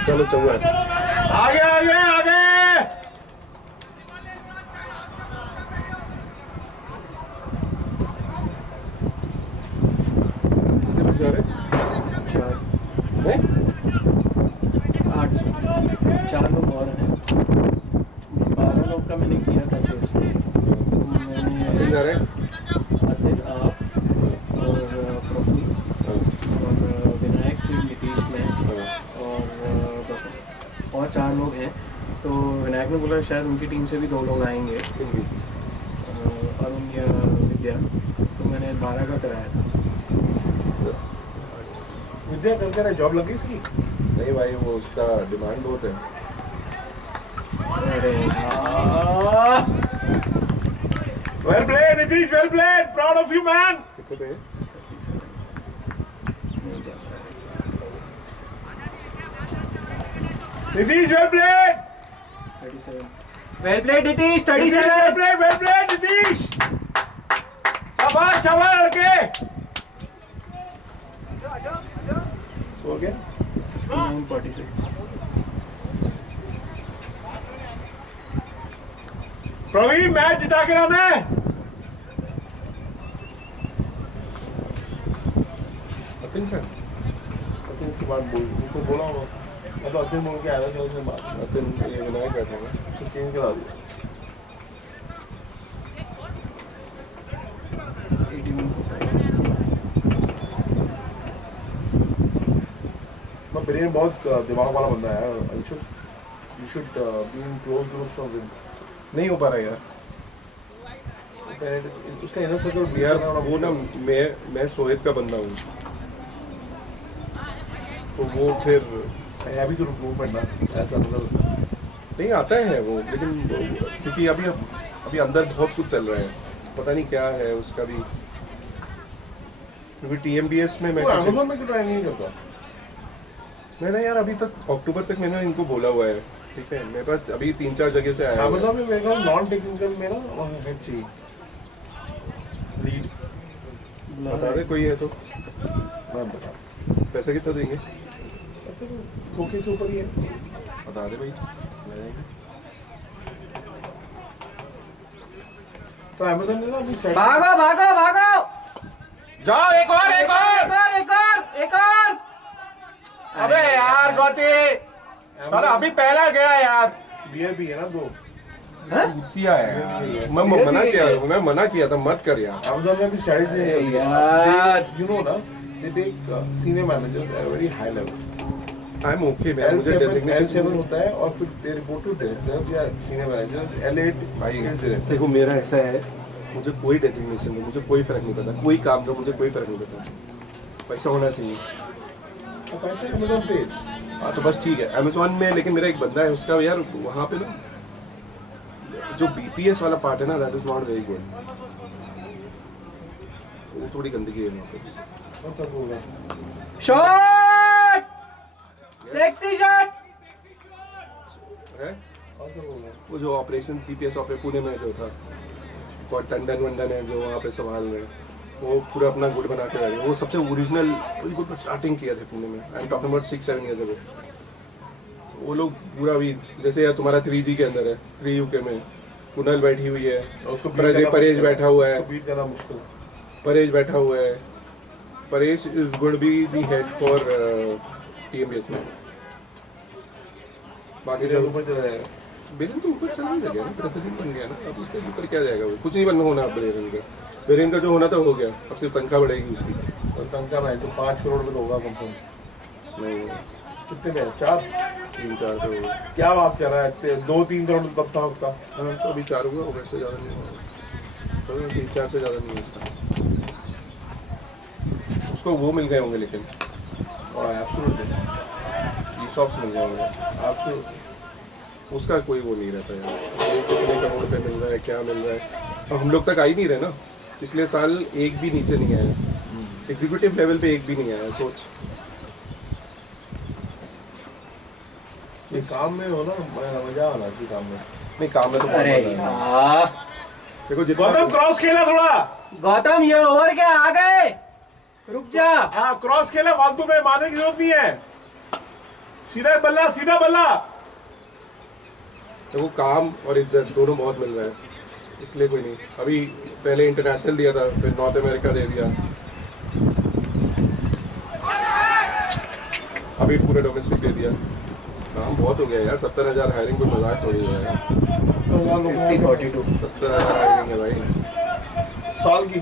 चलो चलो आगे. जा रहे 4. नहीं 8. 4 लोग और हैं. 12 लोग का मैंने किया था सेव से. मैंने जा रहे. अतिल, आप और प्रफुल्ल और विनायक सिंह, नीतीश में और 4 लोग हैं. तो विनायक ने बोला शायद उनकी टीम से भी 2 लोग आएंगे, अरुण या विद्या. तो मैंने 12 का कराया था. विद्या करते रहे. जॉब लगी इसकी? नहीं भाई वो उसका डिमांड बहुत है. अरे well played Nitish, well played. Proud of you man. कितने पे है? Nitish well played. 37. Well played Nitish. Well played Nitish. शाबाश लड़के. सो गया. 59-46. प्रवीण मैच जिता के लाना है. अतिन का अतिन से बात बोल, उसको बोला होगा. मैं तो अतिन बोल के आया था. चलो उससे बात अतिन ये विनायक बैठे हैं. उससे चेंज करा दिया. 81-45. मैं ब्रेन बहुत दिमाग वाला बंदा है. You should be in close groups of him. नहीं हो पा रहा यार. उसका इनर सर्कल यार वो ना मैं सोहेब का बंदा हूँ, तो वो फिर है भी तो रूममेट ना, ऐसा मतलब नहीं आता है वो, लेकिन क्योंकि अभी अंदर बहुत कुछ चल रहा है, पता नहीं क्या है उसका भी, क्योंकि TMBS में मैं वो Amazon में क्यों ट्राई नहीं करता? मैंने यार अभी तक अक्टूबर तक मैंने इनको बोला हुआ है, ठीक है, मेरे पास अभी 3-4 जगह से आया हुआ है। Amazon में मेरे ख्याल नॉन टेक्निकल में ना हेड चाहिए, लीड। बता दे कोई है तो, मैं बता, पैसा कितना देंगे ऐसे तो फोकस से ऊपर ही है। बता दे भाई, ले जाएंगे। तो Amazon ने ना अपनी strategy- भागो भागो भागो, जाओ एक और एक और। अबे यार गौती, साला अभी पहला गया यार, बियर भी है ना 2। कुतिया है यार। मैं मना किया था मत कर यार। Amazon ने अपनी strategy अरे नहीं यार। They- you know ना, they take senior managers at a very high level. I am okay man, मुझे L7 डेजिग्नेशन होता है और फिर they report to directors या senior managers, L8 भाई is director. देखो मेरा ऐसा है, मुझे कोई डेजिग्नेशन दो, मुझे कोई फर्क नहीं पड़ता, कोई काम दो मुझे कोई फर्क नहीं पड़ता, पैसा होना चाहिए। तो पैसे Amazon pays. हाँ तो बस ठीक है अमेजोन में, लेकिन मेरा एक बंदा है उसका यार वहाँ पे ना जो BPS वाला पार्ट है ना, that is not very good, वो थोड़ी गंदगी है वहाँ पे। कौन सा बोल रहा है? Shot, sexy shot. है कौन सा बोल रहा है? वो जो ऑपरेशन BPS पुणे में जो था, और टंडन वंडन है जो वहाँ पे संभाल रहे हैं, वो पूरा अपना गुड बना के रहे, वो सबसे ओरिजिनल बिल्कुल स्टार्टिंग किया थे पुणे में। I am talking about 6-7 years ago. वो लोग पूरा भी जैसे यार तुम्हारा 3G के अंदर है, 3 UK में कुनल बैठी हुई है, उसको परेज बैठा हुआ है, उसको बीट करना मुश्किल। परेज बैठा हुआ है, Perez is going to be the head for TMBS में। बाकी इसे सब ऊपर चला जाएगा। बेरिन तो ऊपर चला गया ना, प्रेसिडेंट बन गया ना, अब इससे ऊपर क्या जाएगा, वो कुछ नहीं बनना होना अब बेरिन का जो होना था हो गया, अब सिर्फ तनख्वाह बढ़ेगी उसकी। और तनख्वाह में तो 5 करोड़ में तो होगा कंफर्म। नहीं कितने में? 4? 3-4 तो क्या बात कर रहा है? 2-3 करोड़ तब था उसका। हाँ तो अभी 4 हुआ, और से ज़्यादा नहीं हुआ, तो 3-4 से ज़्यादा नहीं है उसका। उसको वो मिल गए होंगे, लेकिन और एब्सोल्युटली ESOPs मिल गए होंगे, एब्सोल्युटली उसका कोई वो नहीं रहता यार, वो कितने करोड़ रुपए मिल रहा है, क्या मिल रहा है, अब हम लोग तक आ ही नहीं रहे ना, पिछले साल एक भी नीचे नहीं आया, एग्जीक्यूटिव लेवल पे एक भी नहीं आया, सोच। ये काम में हो ना, मजा आना चाहिए काम में। नहीं काम में तो बहुत अरे मजा है। यार, देखो जितना गौतम क्रॉस खेला थोड़ा। गौतम ये ओवर क्या आ गए, रुक जा। हाँ क्रॉस खेला, फालतू में मारने की जरूरत नहीं है। सीधा बल्ला, सीधा बल्ला। देखो काम और इज्जत दोनों बहुत मिल रहा है, इसलिए कोई नहीं। अभी पहले इंटरनेशनल दिया था, फिर नॉर्थ अमेरिका दे दिया, अभी पूरा डोमेस्टिक दे दिया। काम बहुत हो गया यार, 70,000 हायरिंग कोई मजाक थोड़ी है यार। 50-42 70,000 हायरिंग है भाई साल की।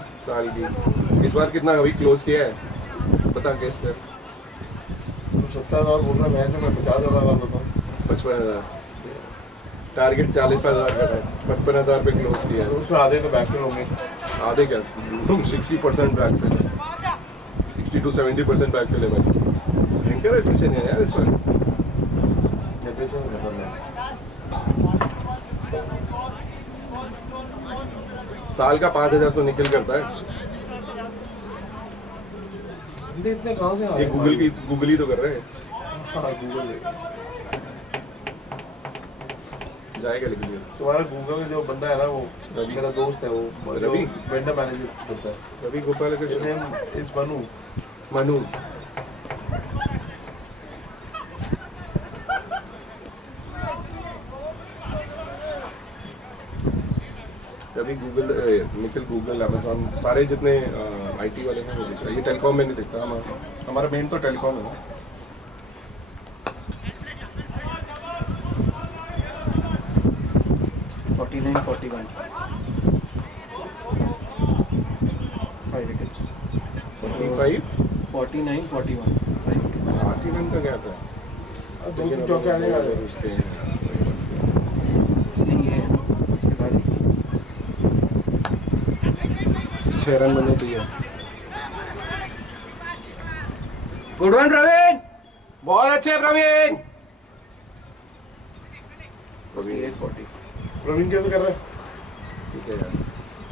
इस बार कितना अभी क्लोज किया है बता, गेस कर। 70,000 बोल रहा है, मैं 50,000 बताऊँ। 55,000, टारगेट 40,000 का था, 55,000 पे क्लोज किया है। तो उसमें आधे तो बैक होंगे। आधे क्या, तुम 60% बैक पे, 60 to 70% बैक पे ले भाई। भयंकर एडमिशन है यार इस बार। डिप्रेशन खत्म है। साल का 5,000 तो निकल करता है। बंदे इतने कहाँ से आ ये गूगल ही तो कर रहे हैं, हाँ गूगल है। जाएगा लेकिन ये। तुम्हारा गूगल में जो बंदा है ना, वो मेरा दोस्त है, वो रवि? वेंडर मैनेजर करता है। रवि गोपाल का His name is Manu. Manu, अभी गूगल निखिल गूगल अमेजोन सारे जितने IT वाले हैं वो दिख रहा है। ये टेलीकॉम में नहीं दिखता, हमारा मेन तो टेलीकॉम है ना। $49, $41 5 wickets 45 $49, $41 5 wickets 60 रन का क्या था, दो तीन चौके आने वाले हैं। उसके नहीं है, उसके बाद ही 6 रन बनने चाहिए। Good one Praveen. बहुत अच्छे प्रवीण। 48-40। प्रवीण कैसे कर रहा है? ठीक है यार,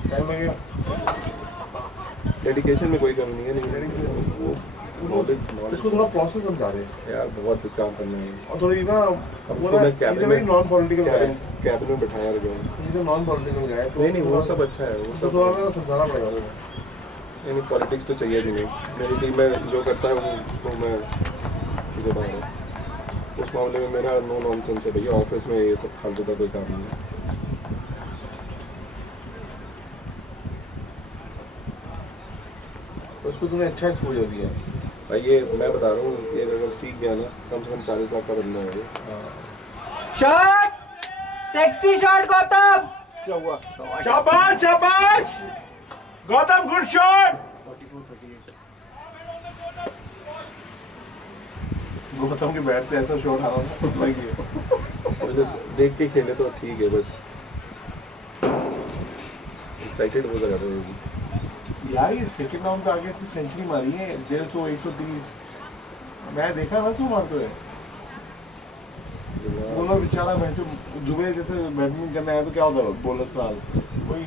टाइम लगेगा। डेडिकेशन में कोई कमी नहीं है, लेकिन वो इसको थोड़ा प्रोसेस समझा रहे हैं यार बहुत काम करना है। और थोड़ी ना अब वो उसको ना मैं कैबिन में नॉन पॉलिटिकल गाय कैबिन में बैठाया गया। तो नॉन पॉलिटिकल गाय तो नहीं वो सब अच्छा है, वो तो सब थोड़ा ना समझाना पड़ेगा वो। नहीं पॉलिटिक्स तो चाहिए भी नहीं। मेरी टीम में जो करता है वो उसको मैं सीधे बाहर है। उस मामले में मेरा नो नॉनसेंस है भैया। ऑफिस में ये सब फालतू का कोई काम नहीं है। उसको तूने अच्छा एक्सपोजर दिया है। भाई ये मैं बता रहा हूँ, ये अगर सीख गया ना कम से कम 40 लाख का बंदा है ये। Shot, sexy shot Gautam. शाबाश शाबाश गौतम, गुड शॉट। 44-38। गौतम के बैट से ऐसा शॉट आ रहा है लाइक ये मुझे देख के खेले तो ठीक है, बस एक्साइटेड हो रहा है। यार ये सेकंड राउंड पे आगे से सेंचुरी मारी है 150 130। मैं देखा ना तू मारते हुए बोलर बेचारा मैं जो जुबे जैसे बैटिंग करने आया तो क्या होता है बोलर साल वही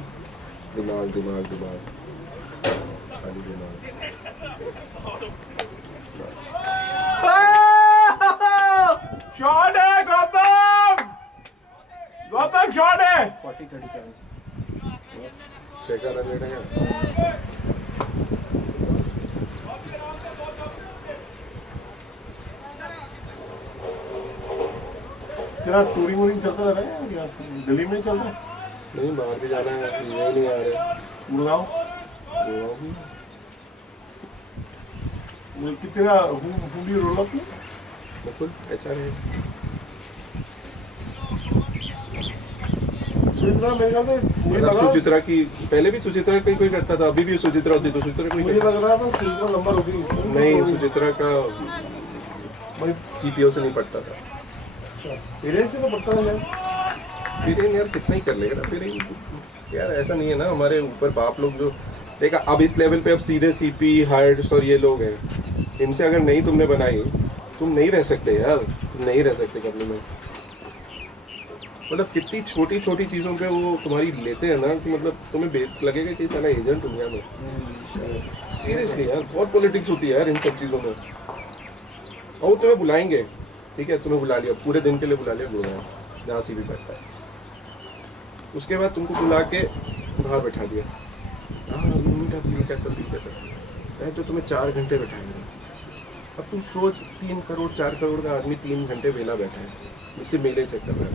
दिमाग दिमाग दिमाग खाली दिमाग। शॉट है गौतम, गौतम शॉट है। 40-37। 6 का रन रेट है। तेरा टूरिंग वूरिंग चलता रहता है या दिल्ली में चलता है? नहीं बाहर भी जाना है, ये नहीं आ रहे। गुड़गांव कितने हुडी रोल अप बिल्कुल अच्छा है। सुचित्रा मेरे ख्याल से मुझे लगा सुचित्रा की पहले भी सुचित्रा कोई करता था, अभी भी सुचित्रा होती तो सुचित्रा कोई मुझे लग रहा था सुचित्रा लंबा रुकी नहीं। सुचित्रा का सीपीओ से नहीं पड़ता था। हिरेन से तो पड़ता है यार। फिर यार कितना ही कर लेगा ना फिर यार। ऐसा नहीं है ना, हमारे ऊपर बाप लोग जो देखा अब इस लेवल पे अब सीधे सीपी हार्ट्स और ये लोग हैं, इनसे अगर नहीं तुमने बनाई तुम नहीं रह सकते यार, तुम नहीं रह सकते कंपनी में। मतलब कितनी छोटी छोटी चीज़ों पे वो तुम्हारी लेते हैं ना कि मतलब तुम्हें लगेगा कि साला एजेंट हूँ यार मैं। सीरियसली यार बहुत पॉलिटिक्स होती है यार इन सब चीज़ों में। और वो तुम्हें बुलाएंगे, ठीक है तुम्हें बुला लिया पूरे दिन के लिए बुला लिया गुड़गांव जहाँ सी भी बैठता है, उसके बाद तुमको बुला के बाहर बैठा दिया। तो तुम्हें 4 घंटे बैठाएंगे। अब तुम सोच 3 करोड़ 4 करोड़ का आदमी 3 घंटे वेला बैठा है, इससे मेरे चक्कर में।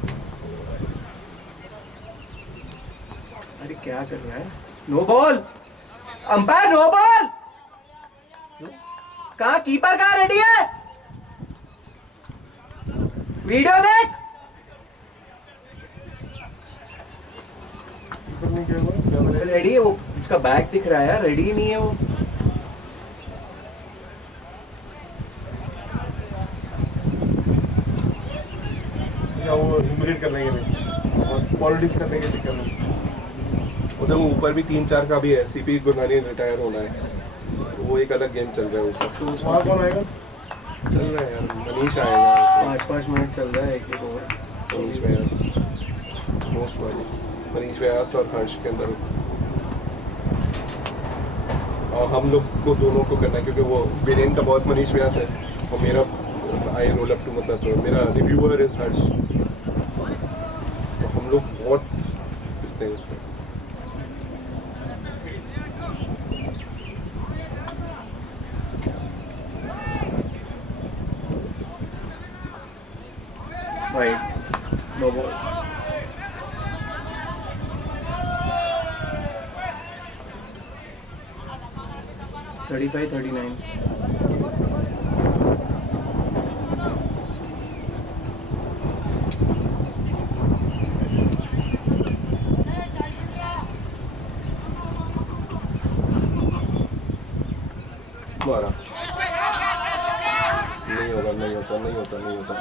अरे क्या कर रहा है? No ball, umpire no ball. कहाँ कीपर कहाँ रेडी है? वीडियो देख। रेडी है वो, उसका बैग दिख रहा है यार, रेडी नहीं है वो। या वो ह्यूमिलेट करने के लिए और पॉलिटिक्स करने के चक्कर में। उधर वो ऊपर भी 3-4 का भी है, सीपी गुरनानी रिटायर होना है, वो एक अलग गेम चल रहा है उसका। वहाँ कौन आएगा? चल रहा है यार, मनीष आएगा। 5-5 मिनट चल रहा है, एक ओवर। मनीष व्यास मोस्ट वाली, मनीष व्यास और हर्ष के अंदर। और हम लोग को दोनों को करना है क्योंकि वो बिरेन का बॉस मनीष व्यास है और मेरा आई रोल अप टू मतलब मेरा रिव्यूअर इज हर्ष। तो हम लोग बहुत पिसते हैं उसमें। Right. No ball. Thirty-five, 39. मारा नहीं होगा, नहीं होता, नहीं होता, नहीं होता।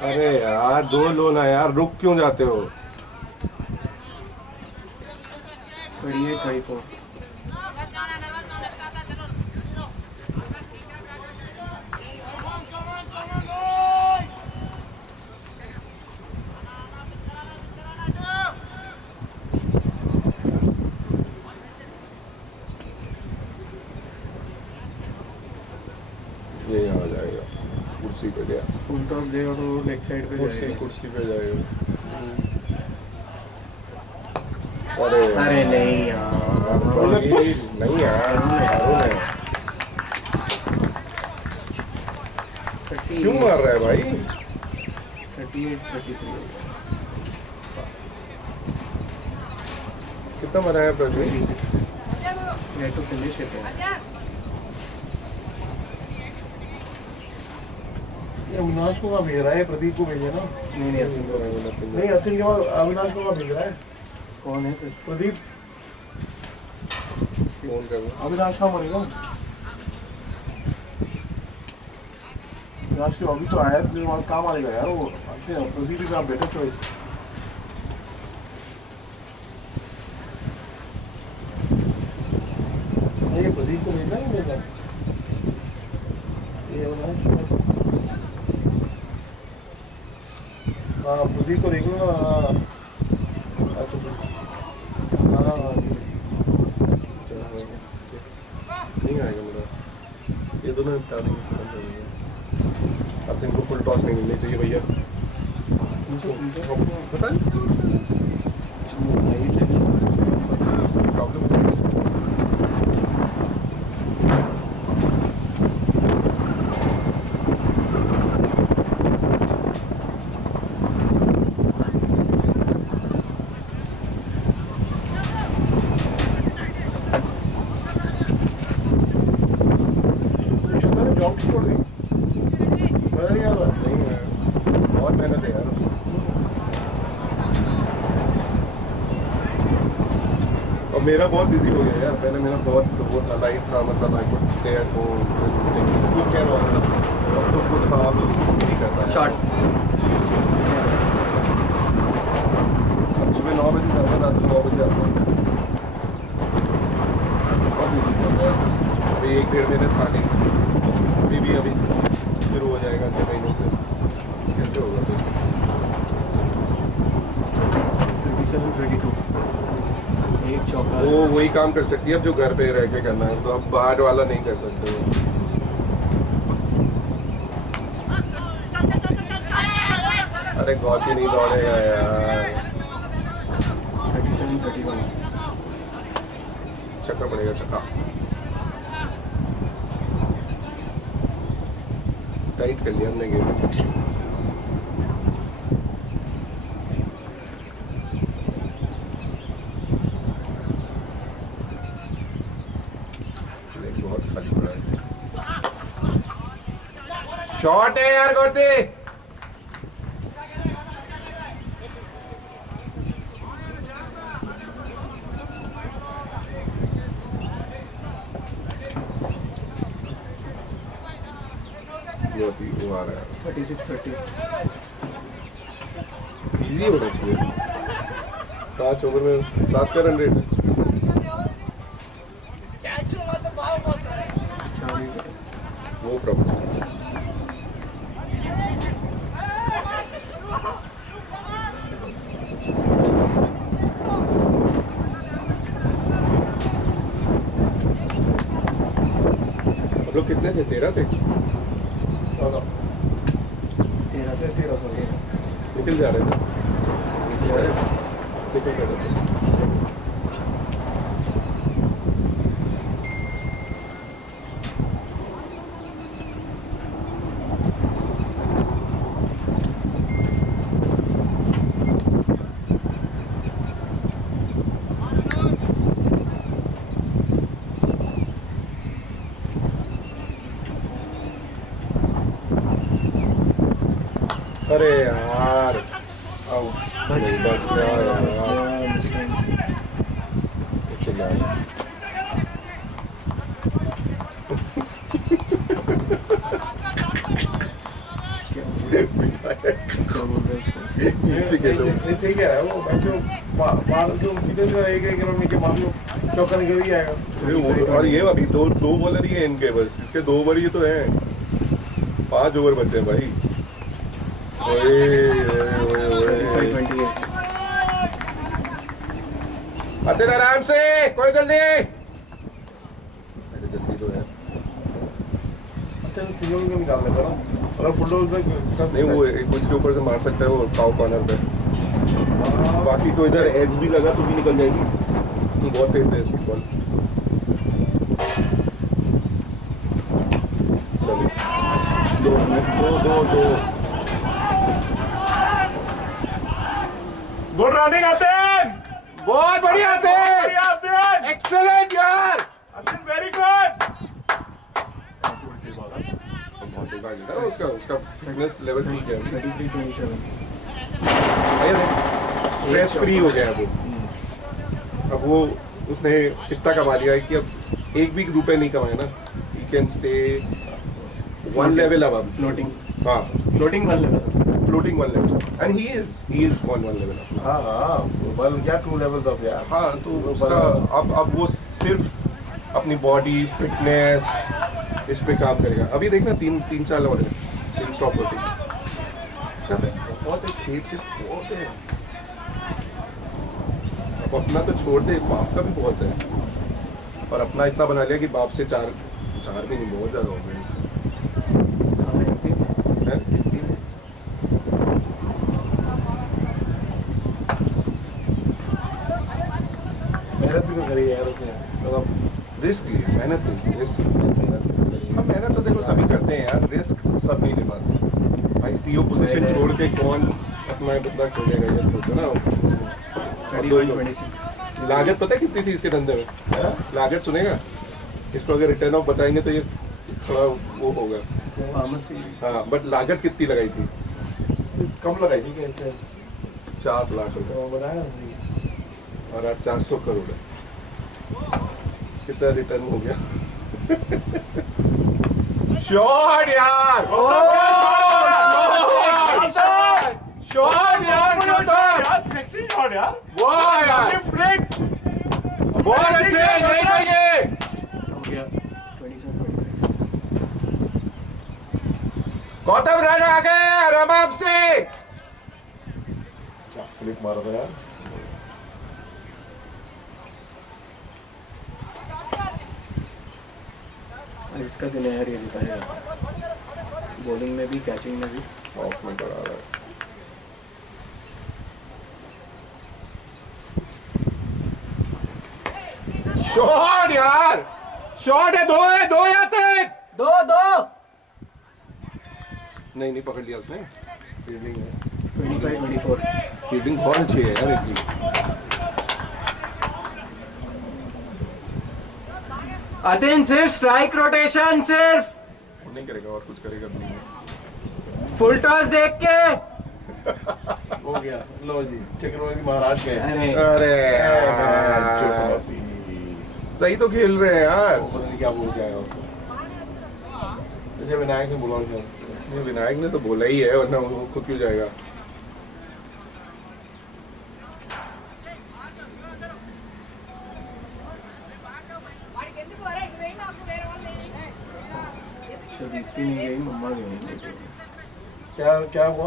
अरे यार 2 लो ना यार, रुक क्यों जाते हो? 38 34 ये यहाँ जाएगा, कुर्सी पे गया, फुल टॉस देगा तो लेग साइड पे जाएगा। कुर्सी पे जाएगा। अरे अरे नहीं यार, नहीं यार, हारून है। क्यों मार रहा है भाई? 38 33 कितना मारा है Prajwal? 26 You have to finish it. ये अविनाश को कहाँ भेज रहा है? प्रदीप को भेजे ना? नहीं नहीं अतिन को नहीं, अतिन के बाद अविनाश को कहाँ भेज रहा है? कौन है फिर? प्रदीप। फोन कर रहा अविनाश कहाँ मरेगा? अविनाश के अभी तो आया, तेरे बाद कहाँ मारेगा यार वो? Pradeep is better choice. ये प्रदीप को भेजना है मेरा। ये अविनाश, हाँ प्रदीप को देख लो ना। हाँ नहीं आएगा मेरा, ये दोनों निपटा देंगे। अब इनको फुल टॉस नहीं मिलनी चाहिए भैया, पता नहीं प्रॉब्लम। जॉब छोड़ दी, पता नहीं यार। नहीं है, बहुत मेहनत है यार। और मेरा बहुत बिजी हो गया यार, पहले मेरा बहुत वो था, लाइफ था, मतलब I could stay at home, कुछ क्या रहा, अब तो कुछ था, अब नहीं करता है। शॉट अब सुबह 9 बजे जाता हूँ, रात को 9 बजे आता हूँ। बहुत बिजी चल रहा है, अभी 1-1.5 महीने था नहीं, अभी शुरू हो जाएगा अगले महीने से। कैसे होगा तो? 37 22 एक चौका। वो वही काम कर सकती है अब जो घर पे रह के करना है, तो अब बाहर वाला नहीं कर सकते वो। अरे गौती नहीं दौड़ेगा यार। 37 31 छक्का पड़ेगा, छक्का। टाइट कर लिया हमने गेम। बहुत खाली पड़ा है। शॉट है यार गौती। वो आ रहा है 36 30 इजी होना चाहिए। 5 ओवर में 7 का रन रेट है। वो प्रॉब्लम हम लोग कितने थे? 13 थे। 13 निकल जा रहे थे, निकल जा रहे थे। अरे यार बच बच गया यार। चल यार। नीचे खेलो। सही कह रहा है वो, मार जो सीधे से एक रन नीचे मार लो, चौका निकल ही आएगा। और ये अभी दो बॉलर ही है इनके, बस इसके 2 ओवर ही तो हैं, 5 ओवर बचे हैं भाई। आते ना आराम से, कोई जल्दी जल्दी तो है। अच्छा सिंगल को निकाल लेता ना, अगर फुल डॉल तक नहीं वो कुछ के ऊपर से मार सकता है वो काउ कॉर्नर पे, बाकी तो इधर एज भी लगा तो भी निकल जाएगी, तो बहुत तेज है इसकी बॉल। चलिए 2 गुड रनिंग आते हैं, बहुत बढ़िया आते हैं, एक्सीलेंट यार, वेरी गुड। बहुत ही भाग है उसका फिटनेस लेवल ठीक है, 33-27। स्ट्रेस फ्री हो गया है वो। अब वो उसने इतना कमा लिया है कि अब एक भी रुपए नहीं कमाए ना, ही कैन स्टे 1 लेवल अब फ्लोटिंग, हाँ floating 1 level, floating 1 level, and he is on 1 level. हाँ बल क्या 2 लेवल्स ऑफ यार। हाँ तो उसका अब वो सिर्फ अपनी बॉडी फिटनेस इस पे काम करेगा। अभी देखना 3 साल हो गए, 3 स्टॉप होती सब है, बहुत है खेत बहुत है। अब अपना तो छोड़ दे, बाप का भी बहुत है, और अपना इतना बना लिया कि बाप से 4 भी नहीं, बहुत ज्यादा हो गए इसका। मेहनत भी तो करी है यार उसने, मतलब रिस्क लिया, मेहनत तो देखो सभी करते हैं यार, रिस्क सब नहीं ले पाते भाई। सीईओ पोजीशन छोड़ के कौन अपना बंदा खोलेगा, ये सोचो ना। 31-26। लागत पता है कितनी थी इसके धंधे में? लागत सुनेगा, इसको अगर रिटर्न ऑफ बताएंगे तो ये थोड़ा वो होगा। फार्मेसी, हाँ बट लागत कितनी लगाई थी? कम लगाई थी क्या? 4 लाख रुपए, तो बताया और आज 400 करोड़ है। कितना रिटर्न हो गया? शॉट यार, शॉट यार, सेक्सी शॉट यार, वाह यार, बहुत अच्छे, नहीं चाहिए। हो गया 27-25। गौतम रन आ गए आराम से। क्या फ्लिक मारा था यार। इसका दिन है यार, ये जिताएगा, बॉलिंग में भी कैचिंग में भी। ऑफ में करा रहा है। शॉट यार, शॉट है, 2 आते हैं, 2 नहीं पकड़ लिया उसने। फील्डिंग है 25-24। फील्डिंग बहुत अच्छी है यार इनकी। अतिन सिर्फ स्ट्राइक रोटेशन, सिर्फ वो नहीं करेगा और कुछ करेगा भी नहीं। फुल टॉस देख के। हो गया, लो जी टेक्नोलॉजी महाराज गए। अरे यार, सही तो खेल रहे हैं यार। पता नहीं क्या बोल जाएगा उसको, जैसे विनायक ने बोला था। नहीं, विनायक ने तो बोला ही है, वरना वो खुद क्यों जाएगा। बीतती नहीं गई, मम्मा गई। क्या हुआ?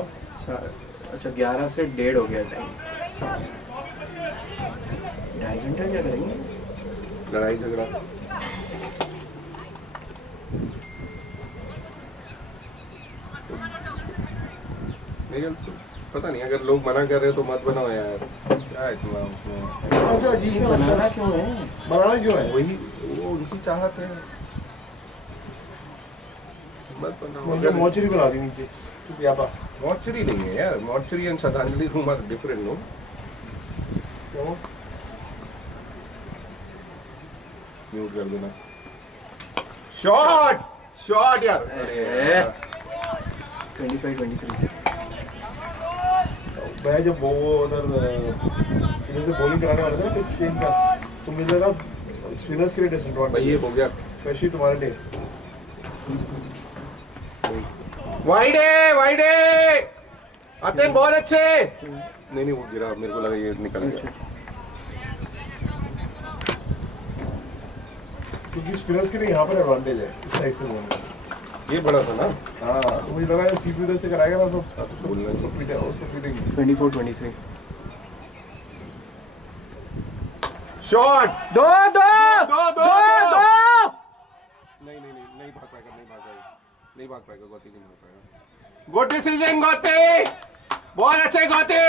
अच्छा 11 से 1:30 हो गया टाइम। 2.5 घंटा क्या करेंगे? लड़ाई झगड़ा। नहीं पता नहीं, अगर लोग मना कर रहे हैं तो मत बनाओ यार, क्या इतना उसमें अजीब सा बनाना क्यों है? बनाना क्यों है? वही वो उनकी चाहत है, मत बनाओ। मुझे मोचरी बना दी नीचे, चुप यापा। मॉर्चरी नहीं है यार, मॉर्चरी एंड श्रद्धांजलि रूम आर डिफरेंट नो। क्यों? म्यूट कर देना। शॉट यार, अरे 25-23। मैं जब वो उधर इधर से बॉलिंग कराने वाले थे ना पिच टीम का, तो मुझे लगा स्पिनर्स के लिए डिसएडवांटेज भाई ये हो गया। स्पेशली तुम्हारे लिए। वाइड है अतिन बहुत अच्छे। नहीं वो गिरा, मेरे को लगा ये निकल गया। क्योंकि स्पिनर्स के लिए यहाँ पर एडवांटेज है इस साइड से बोलने का। ये बड़ा था ना। हाँ तो मुझे लगा सीपी उधर से कराएगा ना तो बोलना उसको पीटेंगे। 24-23 शॉट। दो दो दो दो दो। नहीं भाग पाएगा गौती, नहीं भाग पाएगा। गुड डिसीजन गौती, बहुत अच्छे गौती।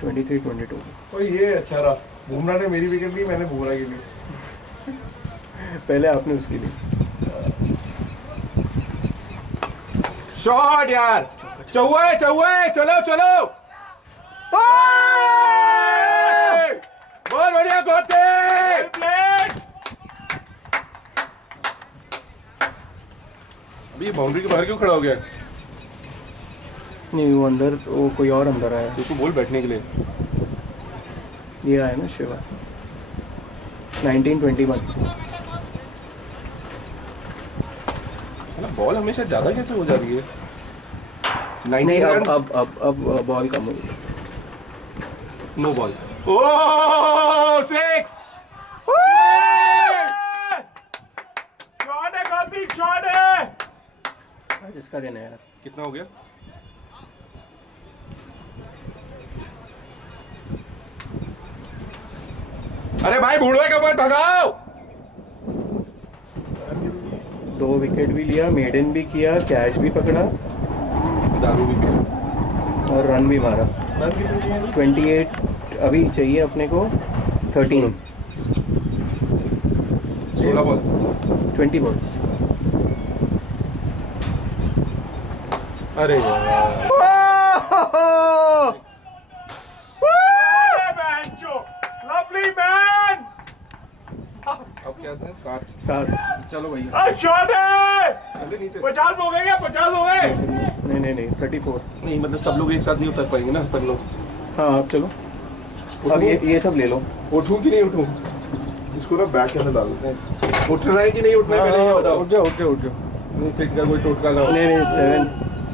23-22 तो ये अच्छा रहा, बुमराह ने मेरी विकेट ली, मैंने बुमराह की ली। पहले आपने उसकी ली। शॉट यार, चौवे चौवे, चलो चलो। बहुत बढ़िया गौती। अभी बाउंड्री के बाहर क्यों खड़ा हो गया? नहीं वो अंदर, वो कोई और अंदर आया। उसको बोल बैठने के लिए। ये आया ना शिवा। 19-21 बॉल हमेशा ज्यादा कैसे हो जा रही है? नहीं अब बॉल कम हो गई। No ball. ओह 6। शॉट है गौती, शॉट है। आज इसका देना है यार। कितना हो गया? अरे भाई भूलवे के ऊपर भगाओ। 2 विकेट भी लिया, मेडन भी किया, कैच भी पकड़ा दारू भी पिया और रन भी मारा। रन कितने दिए हैं? 28 अभी चाहिए अपने को। 13 16 बॉल। 20 बॉल्स। अरे यार लवली मैन। अब क्या था? 7 चलो भैया शॉट है। चले नीचे। 50 हो गए क्या? 50 हो गए। नहीं 34। नहीं मतलब सब लोग एक साथ नहीं उतर पाएंगे ना अपन लोग। हाँ अब चलो, अब ये सब ले लो। उठूं कि नहीं उठूं? इसको ना बैक के अंदर डाल देते हैं। उठना है कि नहीं उठना है पहले ये बताओ। उठ जाओ। नहीं सीट का कोई टोटका ना हो। नहीं 7।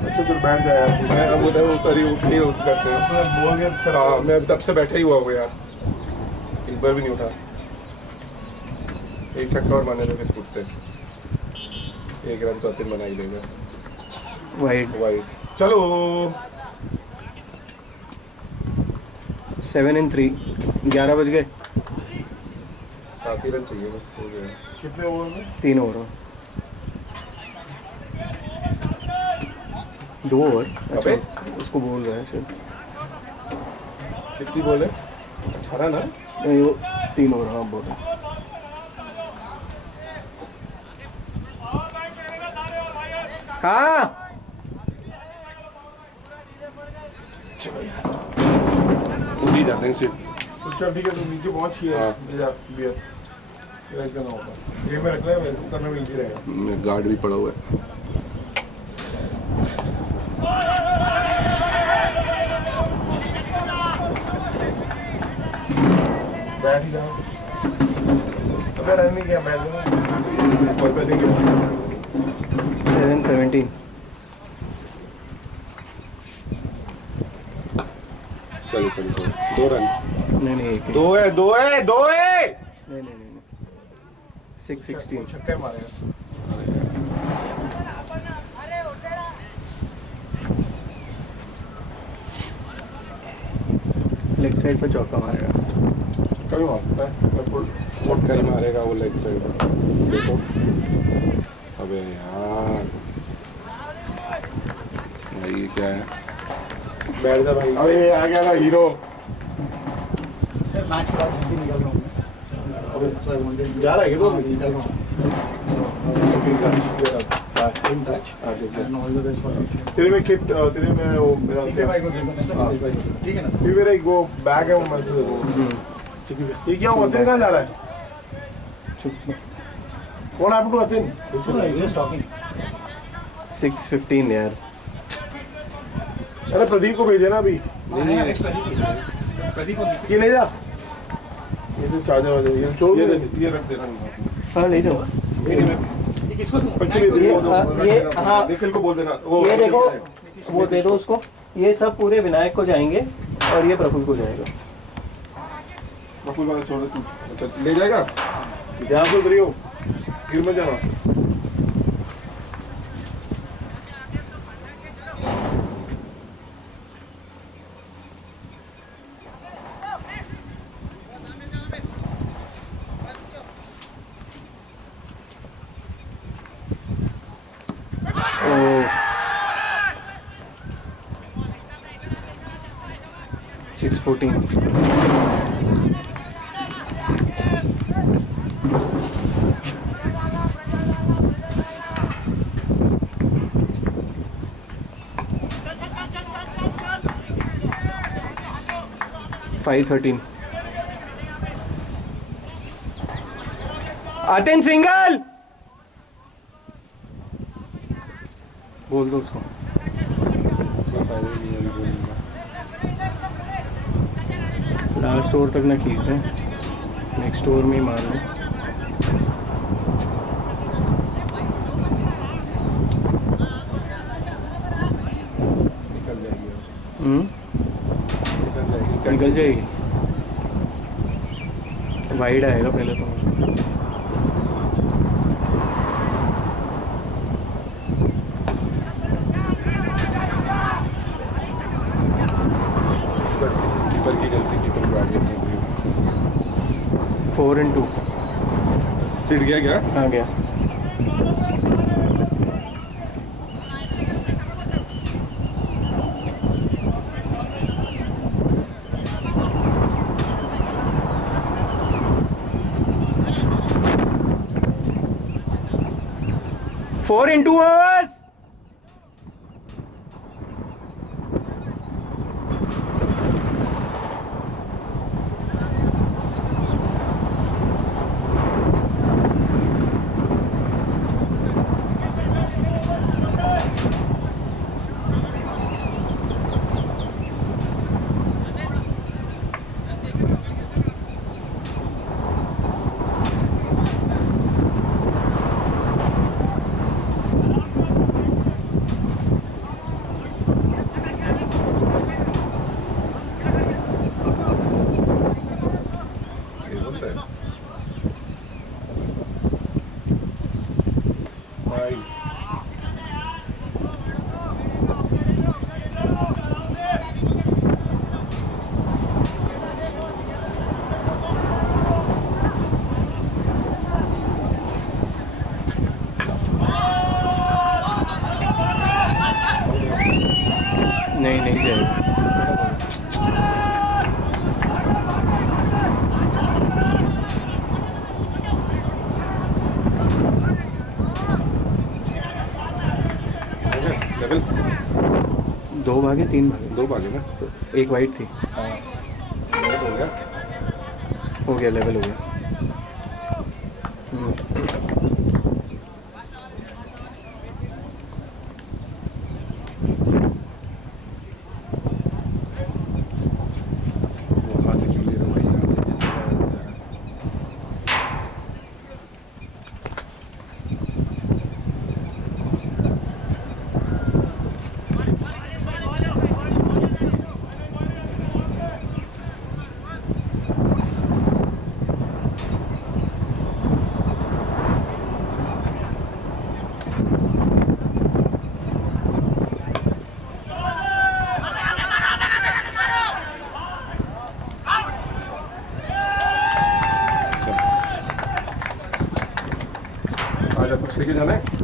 अच्छा फिर बैठ जाए यार। मैं अब उधर उतर ही उठ करते हैं। तो बोल के सर हाँ मैं तब से बैठा ही हुआ हूँ यार, एक बार भी नहीं उठा। एक छक्का और मारने तो फिर कूदते। 1 रन तो अतिन बना ही लेगा। वाइड। चलो 7 and 3। 11 बज गए। 7 ही रन चाहिए बस, हो गया। कितने ओवर में? 3 ओवर। 2 ओवर। अच्छा अबे। उसको बोल रहा है शायद। कितनी बॉल है? 18 ना? नहीं वो 3 ओवर। हाँ बोल रहा है। हाँ चलो यार उठ ही जाते हैं सिर्फ। तो चल ठीक है, तो नीचे पहुंच ही है। हाँ। ले जा बियर। फिर इसका ना होगा। गेम में रख ले, उतरने में इजी रहेगा। गार्ड भी पड़ा हुआ है। बैठ ही जाओ। अबे रन नहीं किया, बैठ जाओ। बॉल पे नहीं गया। 7-17। चलो 2 रन। नहीं एक ही। 2 है। नहीं 6-16। छक्का मारेगा। लेग साइड पे चौका मारेगा। छक्का भी मार सकता है। फुल छक्का ही मारेगा वो लेग साइड पर। देखो अबे यार भाई ये क्या है? बैठ जा भाई। अबे आ गया ना हीरो। सर मैच के बाद जल्दी निकल रहा हूँ मैं। अबे सर मुझे जा रहा है क्या? निकल रहा हूँ। In touch and all the best for future. तेरे में किट, तेरे में वो मेरा सीपी भाई को दे दो ना सर, नीतीश भाई को। ठीक है ना सर? फिर मेरा एक वो बैग है, वो मैं तुझे दूँ। ये क्या हुआ? अतिन कहाँ जा रहा है? कौन हैपेंड टू अतिन? कुछ नहीं, जस्ट टॉकिंग। 6-15 यार। अरे प्रदीप को भेजे ना अभी। नहीं प्रदीप को ये ले जा। ये चार्जर वाले ये रख देना। हाँ ले जाओ। ये किसको दूं? हाँ निखिल को बोल देना। ये देखो, वो दे दो उसको। ये सब पूरे विनायक को जाएंगे और ये प्रफुल्ल को जाएगा। प्रफुल्ल वाला छोड़ दे तू। अच्छा ले जाएगा, ध्यान से उतरियो, गिर मत जाना। ओह 6-14। फाइव 13। अटेन सिंगल बोल दो उसको। लास्ट ओवर तक ना खींच दें, नेक्स्ट ओवर में ही मार लें। निकल जाएगी, वाइड आएगा पहले तो। कीपर की गलती, कीपर को आगे 4 and 2। सीट गया क्या? आ गया। Four in 2 hours। नहीं नहीं जाएगा। लेवल 2 भागे 3 भागे, 2 भागे ना, तो एक वाइट थी। लेवल हो गया। हो गया, लेवल हो गया। वो कहाँ से क्यों ले रहा भाई, यहाँ से जैसे आजा, कुछ लेके जाना है।